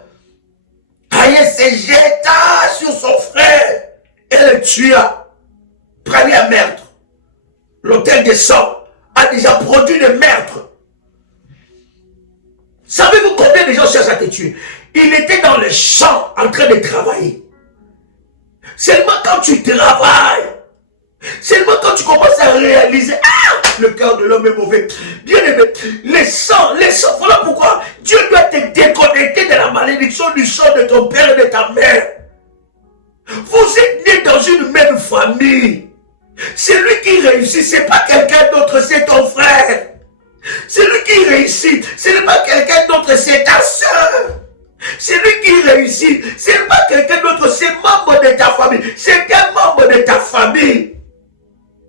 Caïn se jeta sur son frère et le tua. Premier meurtre. L'autel de sang a déjà produit le meurtre. Savez-vous combien de gens cherchent à te tuer? Il était dans le champ en train de travailler. Seulement quand tu travailles, seulement quand tu commences à réaliser, le cœur de l'homme est mauvais. Bien aimé, les sangs, voilà pourquoi Dieu doit te déconnecter de la malédiction du sang de ton père et de ta mère. Vous êtes nés dans une même famille. Celui qui réussit, ce n'est pas quelqu'un d'autre, c'est ton frère. Celui qui réussit, ce n'est pas quelqu'un d'autre, c'est ta soeur. Celui qui réussit, ce n'est pas quelqu'un d'autre, c'est membre de ta famille. C'est un membre de ta famille.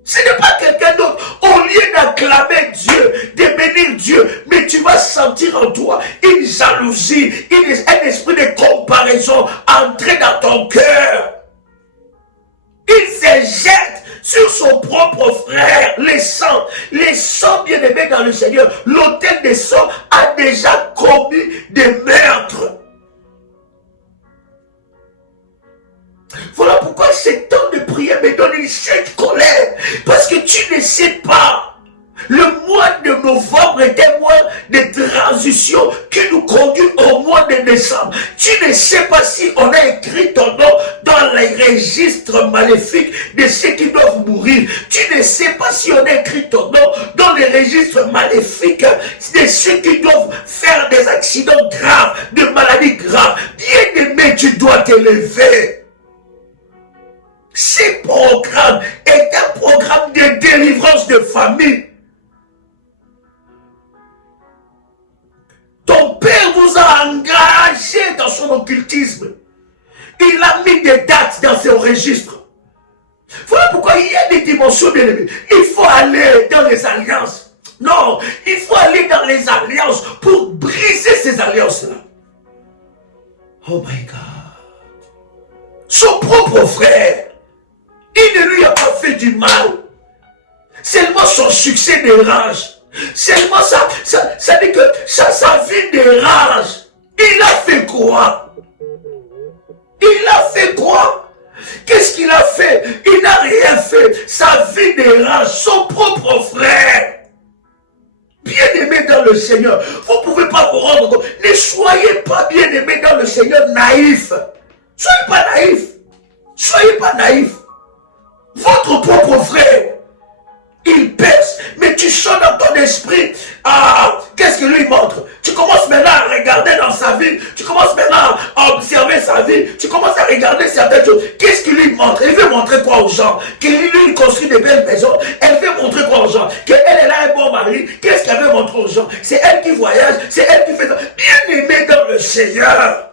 Ce n'est pas quelqu'un d'autre. Au lieu d'acclamer Dieu, de bénir Dieu, mais tu vas sentir en toi une jalousie, un esprit de comparaison entrer dans ton cœur. Il se jette sur son propre frère, les sangs bien aimés dans le Seigneur. L'autel des sangs a déjà commis des meurtres. Voilà pourquoi c'est temps de prier me donne une cette colère. Parce que tu ne sais pas. Le mois de novembre est un mois de transition qui nous conduit au mois de décembre. Tu ne sais pas si on a écrit ton nom dans les registres maléfiques de ceux qui doivent mourir. Tu ne sais pas si on a écrit ton nom dans les registres maléfiques de ceux qui doivent faire des accidents graves, de maladies graves. Bien aimé, tu dois t'élever. Ce programme est un programme de délivrance de famille. Ton père vous a engagé dans son occultisme. Il a mis des dates dans ses registres. Voilà pourquoi il y a des dimensions de l'ennemi. Il faut aller dans les alliances. Non, il faut aller dans les alliances pour briser ces alliances-là. Oh my God. Son propre frère, il ne lui a pas fait du mal. Seulement son succès dérange. Seulement ça dit que sa vie dérange. Il a fait quoi? Qu'est-ce qu'il a fait? Il n'a rien fait. Sa vie dérange son propre frère. Bien-aimé dans le Seigneur, vous ne pouvez pas vous rendre compte. Ne soyez pas bien-aimé dans le Seigneur naïf. Soyez pas naïf. Soyez pas naïf. Votre propre frère, il perce, mais tu sens dans ton esprit, qu'est-ce que lui montre? Tu commences maintenant à regarder dans sa vie, tu commences maintenant à observer sa vie, tu commences à regarder certaines choses. Qu'est-ce qu'il lui montre? Il veut montrer quoi aux gens? Qu'il lui construit des belles maisons. Elle veut montrer quoi aux gens? Qu'elle a un bon mari. Qu'est-ce qu'elle veut montrer aux gens? C'est elle qui voyage, c'est elle qui fait ça. Bien aimé dans le Seigneur.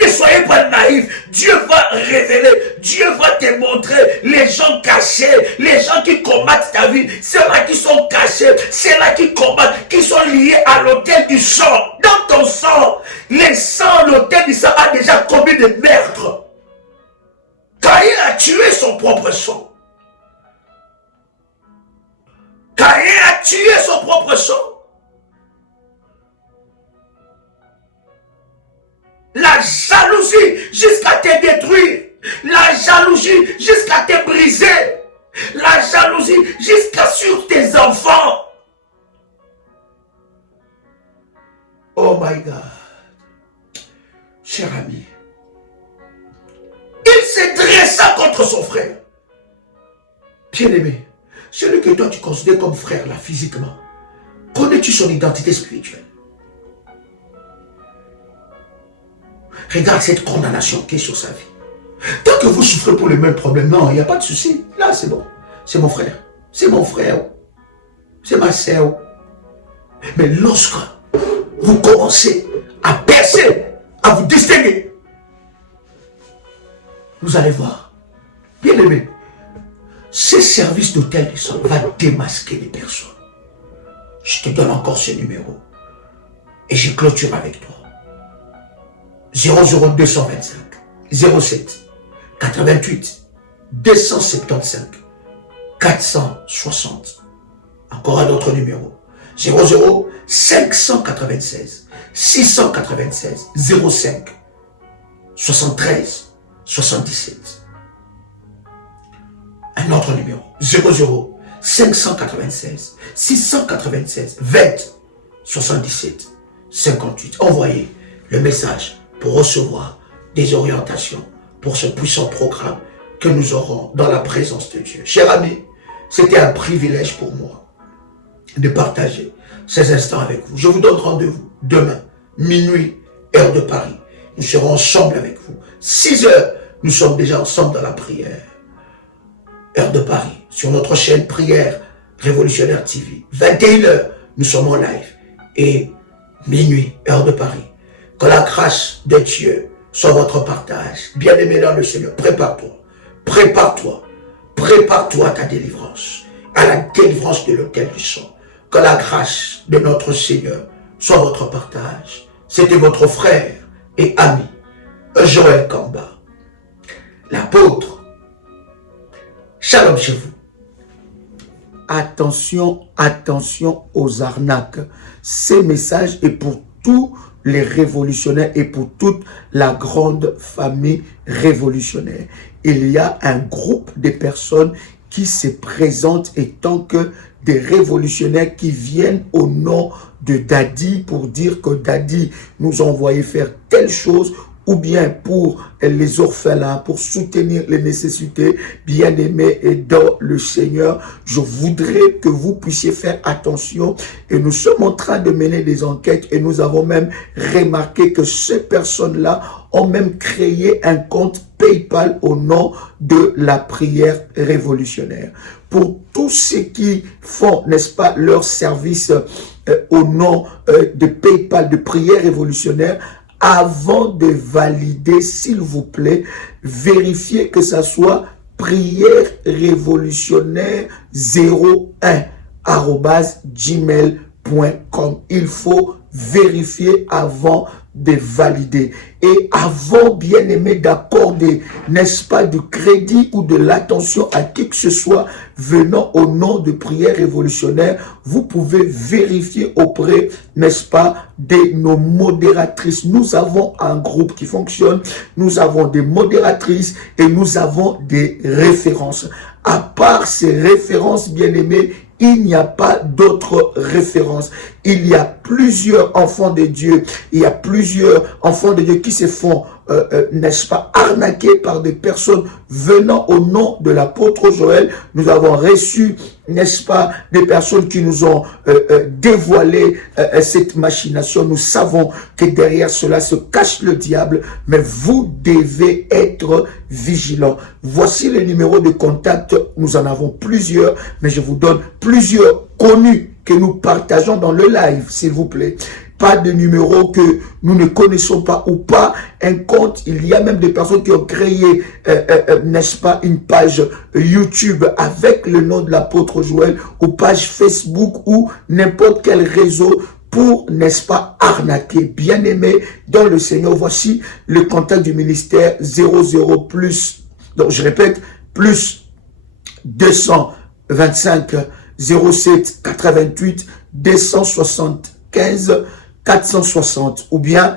Ne soyez pas naïfs. Dieu va révéler. Dieu va te montrer les gens cachés, les gens qui combattent ta vie. Ceux-là qui sont cachés, ceux-là qui combattent, qui sont liés à l'autel du sang. Dans ton sang, les sangs, l'autel du sang a déjà commis des meurtres. Caïn a tué son propre sang. Caïn a tué son propre sang. La jalousie jusqu'à te détruire. La jalousie jusqu'à te briser. La jalousie jusqu'à sur tes enfants. Oh my God. Cher ami. Il se dressa contre son frère. Bien-aimé, celui que toi tu considères comme frère là physiquement, connais-tu son identité spirituelle? Regarde cette condamnation qui est sur sa vie. Tant que vous souffrez pour les mêmes problèmes, non, il n'y a pas de souci. Là, c'est bon. C'est mon frère. C'est mon frère. C'est ma sœur. Mais lorsque vous commencez à percer, à vous distinguer, vous allez voir. Bien aimé, ce service d'hôtel du sang va démasquer les personnes. Je te donne encore ce numéro. Et je clôture avec toi. 00225 07 88 275 460. Encore un autre numéro. 00 596 696 05 73 77. Un autre numéro. 00 596 696 20 77 58. Envoyez le message pour recevoir des orientations pour ce puissant programme que nous aurons dans la présence de Dieu. Chers amis, c'était un privilège pour moi de partager ces instants avec vous. Je vous donne rendez-vous demain, minuit, heure de Paris. Nous serons ensemble avec vous. 6 heures, nous sommes déjà ensemble dans la prière. Heure de Paris, sur notre chaîne Prière Révolutionnaire TV. 21 heures, nous sommes en live. Et minuit, heure de Paris. Que la grâce de Dieu soit votre partage. Bien-aimé dans le Seigneur, prépare-toi. Prépare-toi. Prépare-toi à ta délivrance. À la délivrance de l'autel du sang. Que la grâce de notre Seigneur soit votre partage. C'était votre frère et ami, Joël Kamba, l'apôtre. Shalom chez vous. Attention, attention aux arnaques. Ces messages est pour tous les révolutionnaires et pour toute la grande famille révolutionnaire. Il y a un groupe de personnes qui se présentent étant que des révolutionnaires qui viennent au nom de Daddy pour dire que Daddy nous a envoyé faire telle chose, ou bien pour les orphelins, pour soutenir les nécessités. Bien-aimés et dans le Seigneur, je voudrais que vous puissiez faire attention. Et nous sommes en train de mener des enquêtes et nous avons même remarqué que ces personnes-là ont même créé un compte PayPal au nom de la prière révolutionnaire. Pour tous ceux qui font, n'est-ce pas, leur service au nom de PayPal, de prière révolutionnaire, avant de valider, s'il vous plaît, vérifiez que ça soit prière révolutionnaire 01@gmail.com. Il faut vérifier avant de valider. Et avant, bien aimé, d'accorder, n'est-ce pas, du crédit ou de l'attention à qui que ce soit venant au nom de prière révolutionnaire, vous pouvez vérifier auprès, n'est-ce pas, de nos modératrices. Nous avons un groupe qui fonctionne, nous avons des modératrices et nous avons des références. À part ces références, bien aimés, il n'y a pas d'autres références. Il y a plusieurs enfants de Dieu. Il y a plusieurs enfants de Dieu qui se font, n'est-ce pas, arnaquer par des personnes venant au nom de l'apôtre Joël. Nous avons reçu, n'est-ce pas, des personnes qui nous ont dévoilé cette machination. Nous savons que derrière cela se cache le diable, mais vous devez être vigilants. Voici les numéros de contact. Nous en avons plusieurs, mais je vous donne plusieurs connus que nous partageons dans le live, s'il vous plaît. Pas de numéros que nous ne connaissons pas ou pas un compte. Il y a même des personnes qui ont créé, n'est-ce pas, une page YouTube avec le nom de l'apôtre Joël, ou page Facebook ou n'importe quel réseau pour, n'est-ce pas, arnaquer. Bien aimé dans le Seigneur, voici le contact du ministère 00 plus, donc je répète, plus 225 07 88 275 460, ou bien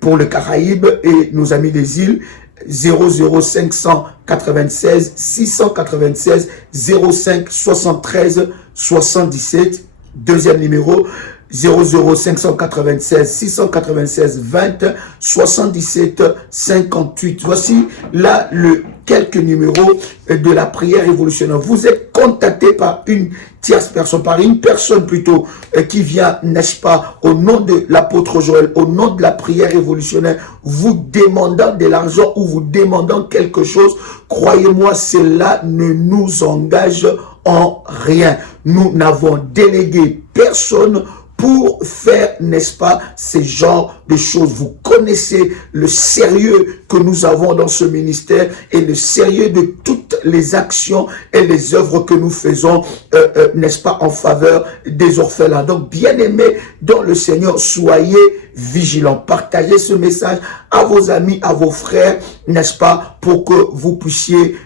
pour le Caraïbe et nos amis des îles 00596 696 05 73 77. Deuxième numéro 00596 696 20 77 58. Voici là quelques numéros de la prière révolutionnaire. Vous êtes contacté par une tierce personne, par une personne plutôt qui vient, n'est-ce pas, au nom de l'apôtre Joël, au nom de la prière révolutionnaire, vous demandant de l'argent ou vous demandant quelque chose. Croyez-moi, cela ne nous engage en rien. Nous n'avons délégué personne pour faire, n'est-ce pas, ces genres de choses. Vous connaissez le sérieux que nous avons dans ce ministère et le sérieux de toutes les actions et les œuvres que nous faisons, n'est-ce pas, en faveur des orphelins. Donc, bien aimés dans le Seigneur, soyez vigilants. Partagez ce message à vos amis, à vos frères, n'est-ce pas, pour que vous puissiez,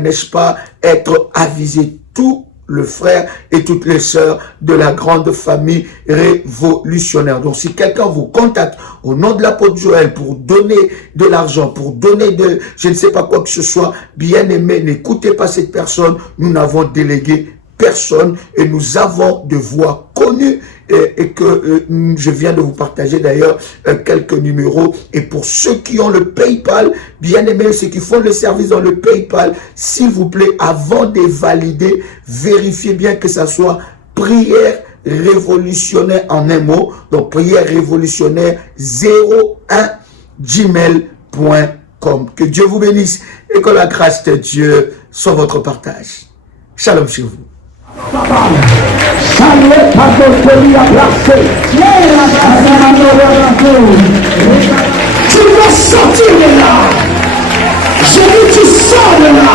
n'est-ce pas, être avisés. Tout le frère et toutes les sœurs de la grande famille révolutionnaire. Donc, si quelqu'un vous contacte au nom de l'apôtre Joël pour donner de l'argent, pour donner je ne sais pas quoi que ce soit, bien aimé, n'écoutez pas cette personne. Nous n'avons délégué personne et nous avons de voix connues et que je viens de vous partager d'ailleurs quelques numéros. Et pour ceux qui ont le PayPal, bien aimé, ceux qui font le service dans le PayPal, s'il vous plaît, avant de valider, vérifiez bien que ça soit prière révolutionnaire en un mot. Donc prière révolutionnaire 01 gmail.com. Que Dieu vous bénisse et que la grâce de Dieu soit votre partage. Shalom chez vous. Tu dois sortir de là. Je dis tu sors de là.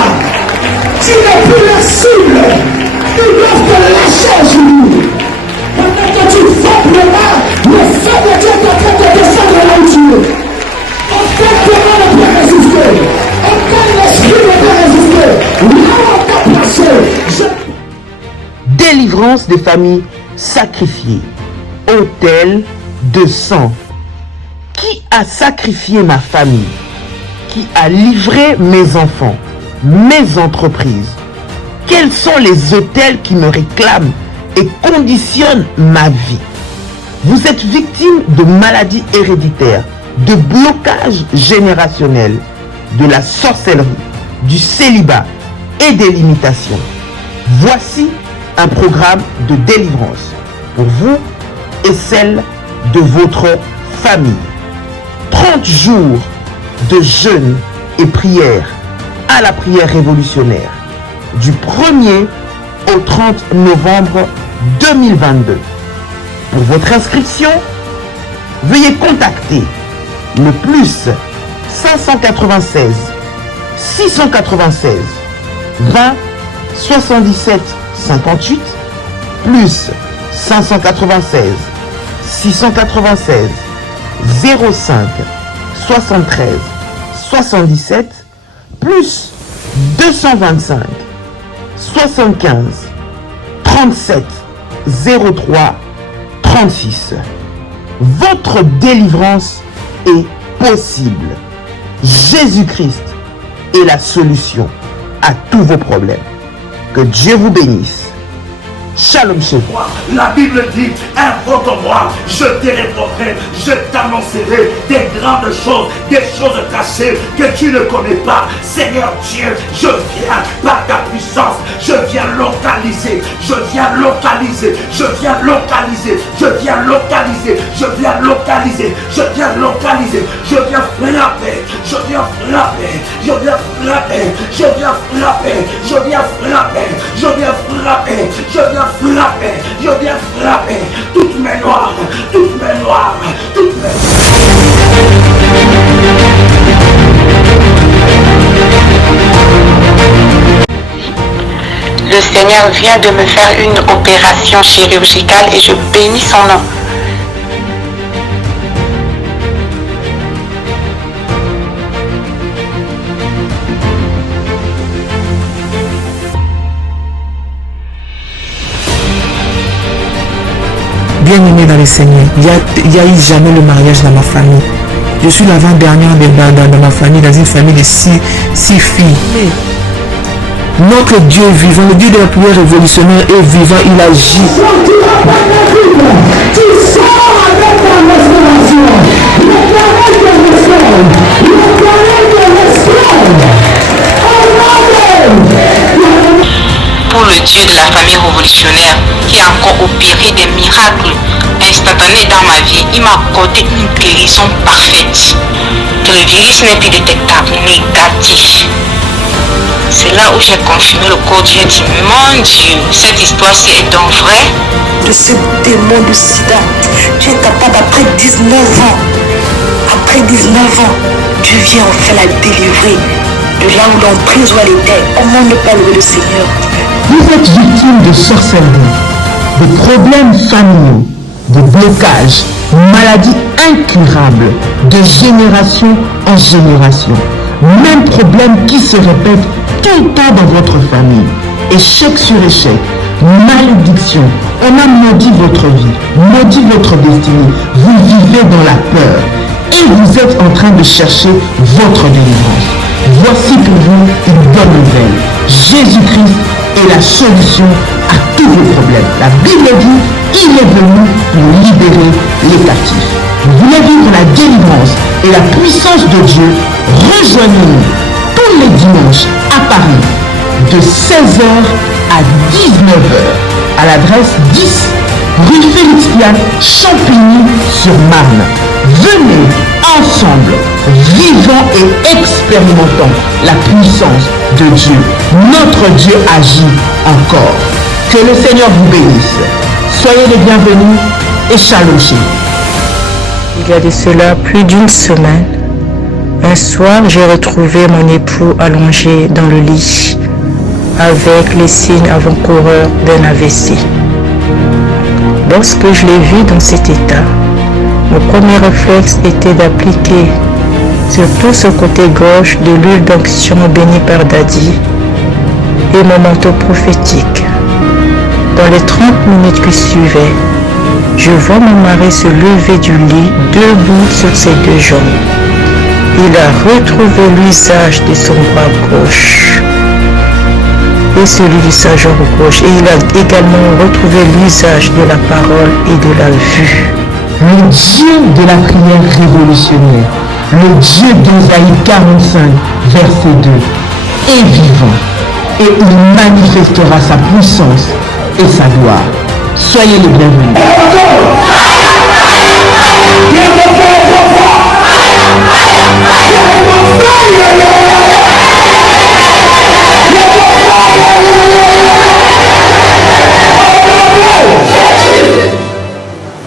Tu n'es plus la cible. Ils doivent te lâcher aujourd'hui. Pendant que tu frappes le bas, le feu de Dieu est en train de descendre là où tu es. Aucun démon ne peut résister. Aucun esprit ne peut résister. Là où on t'a placé, Délivrance des familles sacrifiées. Autel de sang. Qui a sacrifié ma famille? Qui a livré mes enfants, mes entreprises? Quels sont les autels qui me réclament et conditionnent ma vie? Vous êtes victime de maladies héréditaires, de blocages générationnels, de la sorcellerie, du célibat et des limitations. Voici un programme de délivrance pour vous et celle de votre famille. 30 jours de jeûne et prière à la prière révolutionnaire du 1er au 30 novembre 2022. Pour votre inscription, veuillez contacter le plus 596 696 20 77 58 plus 596 696 05 73 77 plus 225 75 37 03 36. Votre délivrance est possible. Jésus-Christ est la solution à tous vos problèmes. Que Dieu vous bénisse. Shalom chez vous. La Bible dit, invoque-moi, je te répondrai, je t'annoncerai des grandes choses, des choses cachées que tu ne connais pas. Seigneur Dieu, je viens par ta puissance, je viens localiser, je viens localiser, je viens localiser, je viens localiser, je viens localiser, je viens localiser, je viens frapper, je viens frapper, je viens frapper, je viens frapper, je viens frapper, je viens frapper, je viens frapper, je viens frapper toutes mes noirs, toutes mes noirs, toutes mes... Le Seigneur vient de me faire une opération chirurgicale et je bénis son nom. Bien-aimé dans le Seigneur, il n'y a eu jamais le mariage dans ma famille. Je suis l'avant-dernière dans ma famille, dans une famille de six filles. Mais notre Dieu vivant, le Dieu de la prière révolutionnaire est vivant, il agit. Pour le Dieu de la famille révolutionnaire qui a encore opéré des miracles instantanés dans ma vie, il m'a accordé une guérison parfaite. Que le virus n'est plus détectable, négatif. C'est là où j'ai confirmé le corps Dieu dit, mon Dieu, cette histoire-ci est donc vraie. De ce démon de sida, tu es capable après 19 ans. Après 19 ans, Dieu vient enfin la délivrer de là où l'emprise où elle était. Comment ne pas louer le Seigneur? Vous êtes victime de sorcellerie, de problèmes familiaux, de blocages, maladies incurables, de génération en génération. Même problème qui se répète tout le temps dans votre famille. Échec sur échec, malédiction. On a maudit votre vie, maudit votre destinée. Vous vivez dans la peur et vous êtes en train de chercher votre délivrance. Voici pour vous une bonne nouvelle. Jésus-Christ est la solution à tous vos problèmes. La Bible dit, il est venu pour libérer les captifs. Vous voulez vivre la délivrance et la puissance de Dieu? Rejoignez-nous tous les dimanches à Paris de 16h à 19h à l'adresse 10 rue Félix Piat, Champigny-sur-Marne. Venez ensemble, vivons et expérimentons la puissance de Dieu. Notre Dieu agit encore. Que le Seigneur vous bénisse. Soyez les bienvenus et shalom chez vous. Il y a de cela plus d'une semaine, un soir, j'ai retrouvé mon époux allongé dans le lit avec les signes avant-coureurs d'un AVC. Lorsque je l'ai vu dans cet état, mon premier réflexe était d'appliquer sur tout ce côté gauche de l'huile d'onction bénie par Daddy et mon manteau prophétique. Dans les 30 minutes qui suivaient, je vois mon mari se lever du lit debout sur ses deux jambes. Il a retrouvé l'usage de son bras gauche et celui de sa jambe gauche. Et il a également retrouvé l'usage de la parole et de la vue. Le Dieu de la prière révolutionnaire, le Dieu d'Ésaïe 45, verset 2, est vivant et il manifestera sa puissance et sa gloire. Soyez les bienvenus.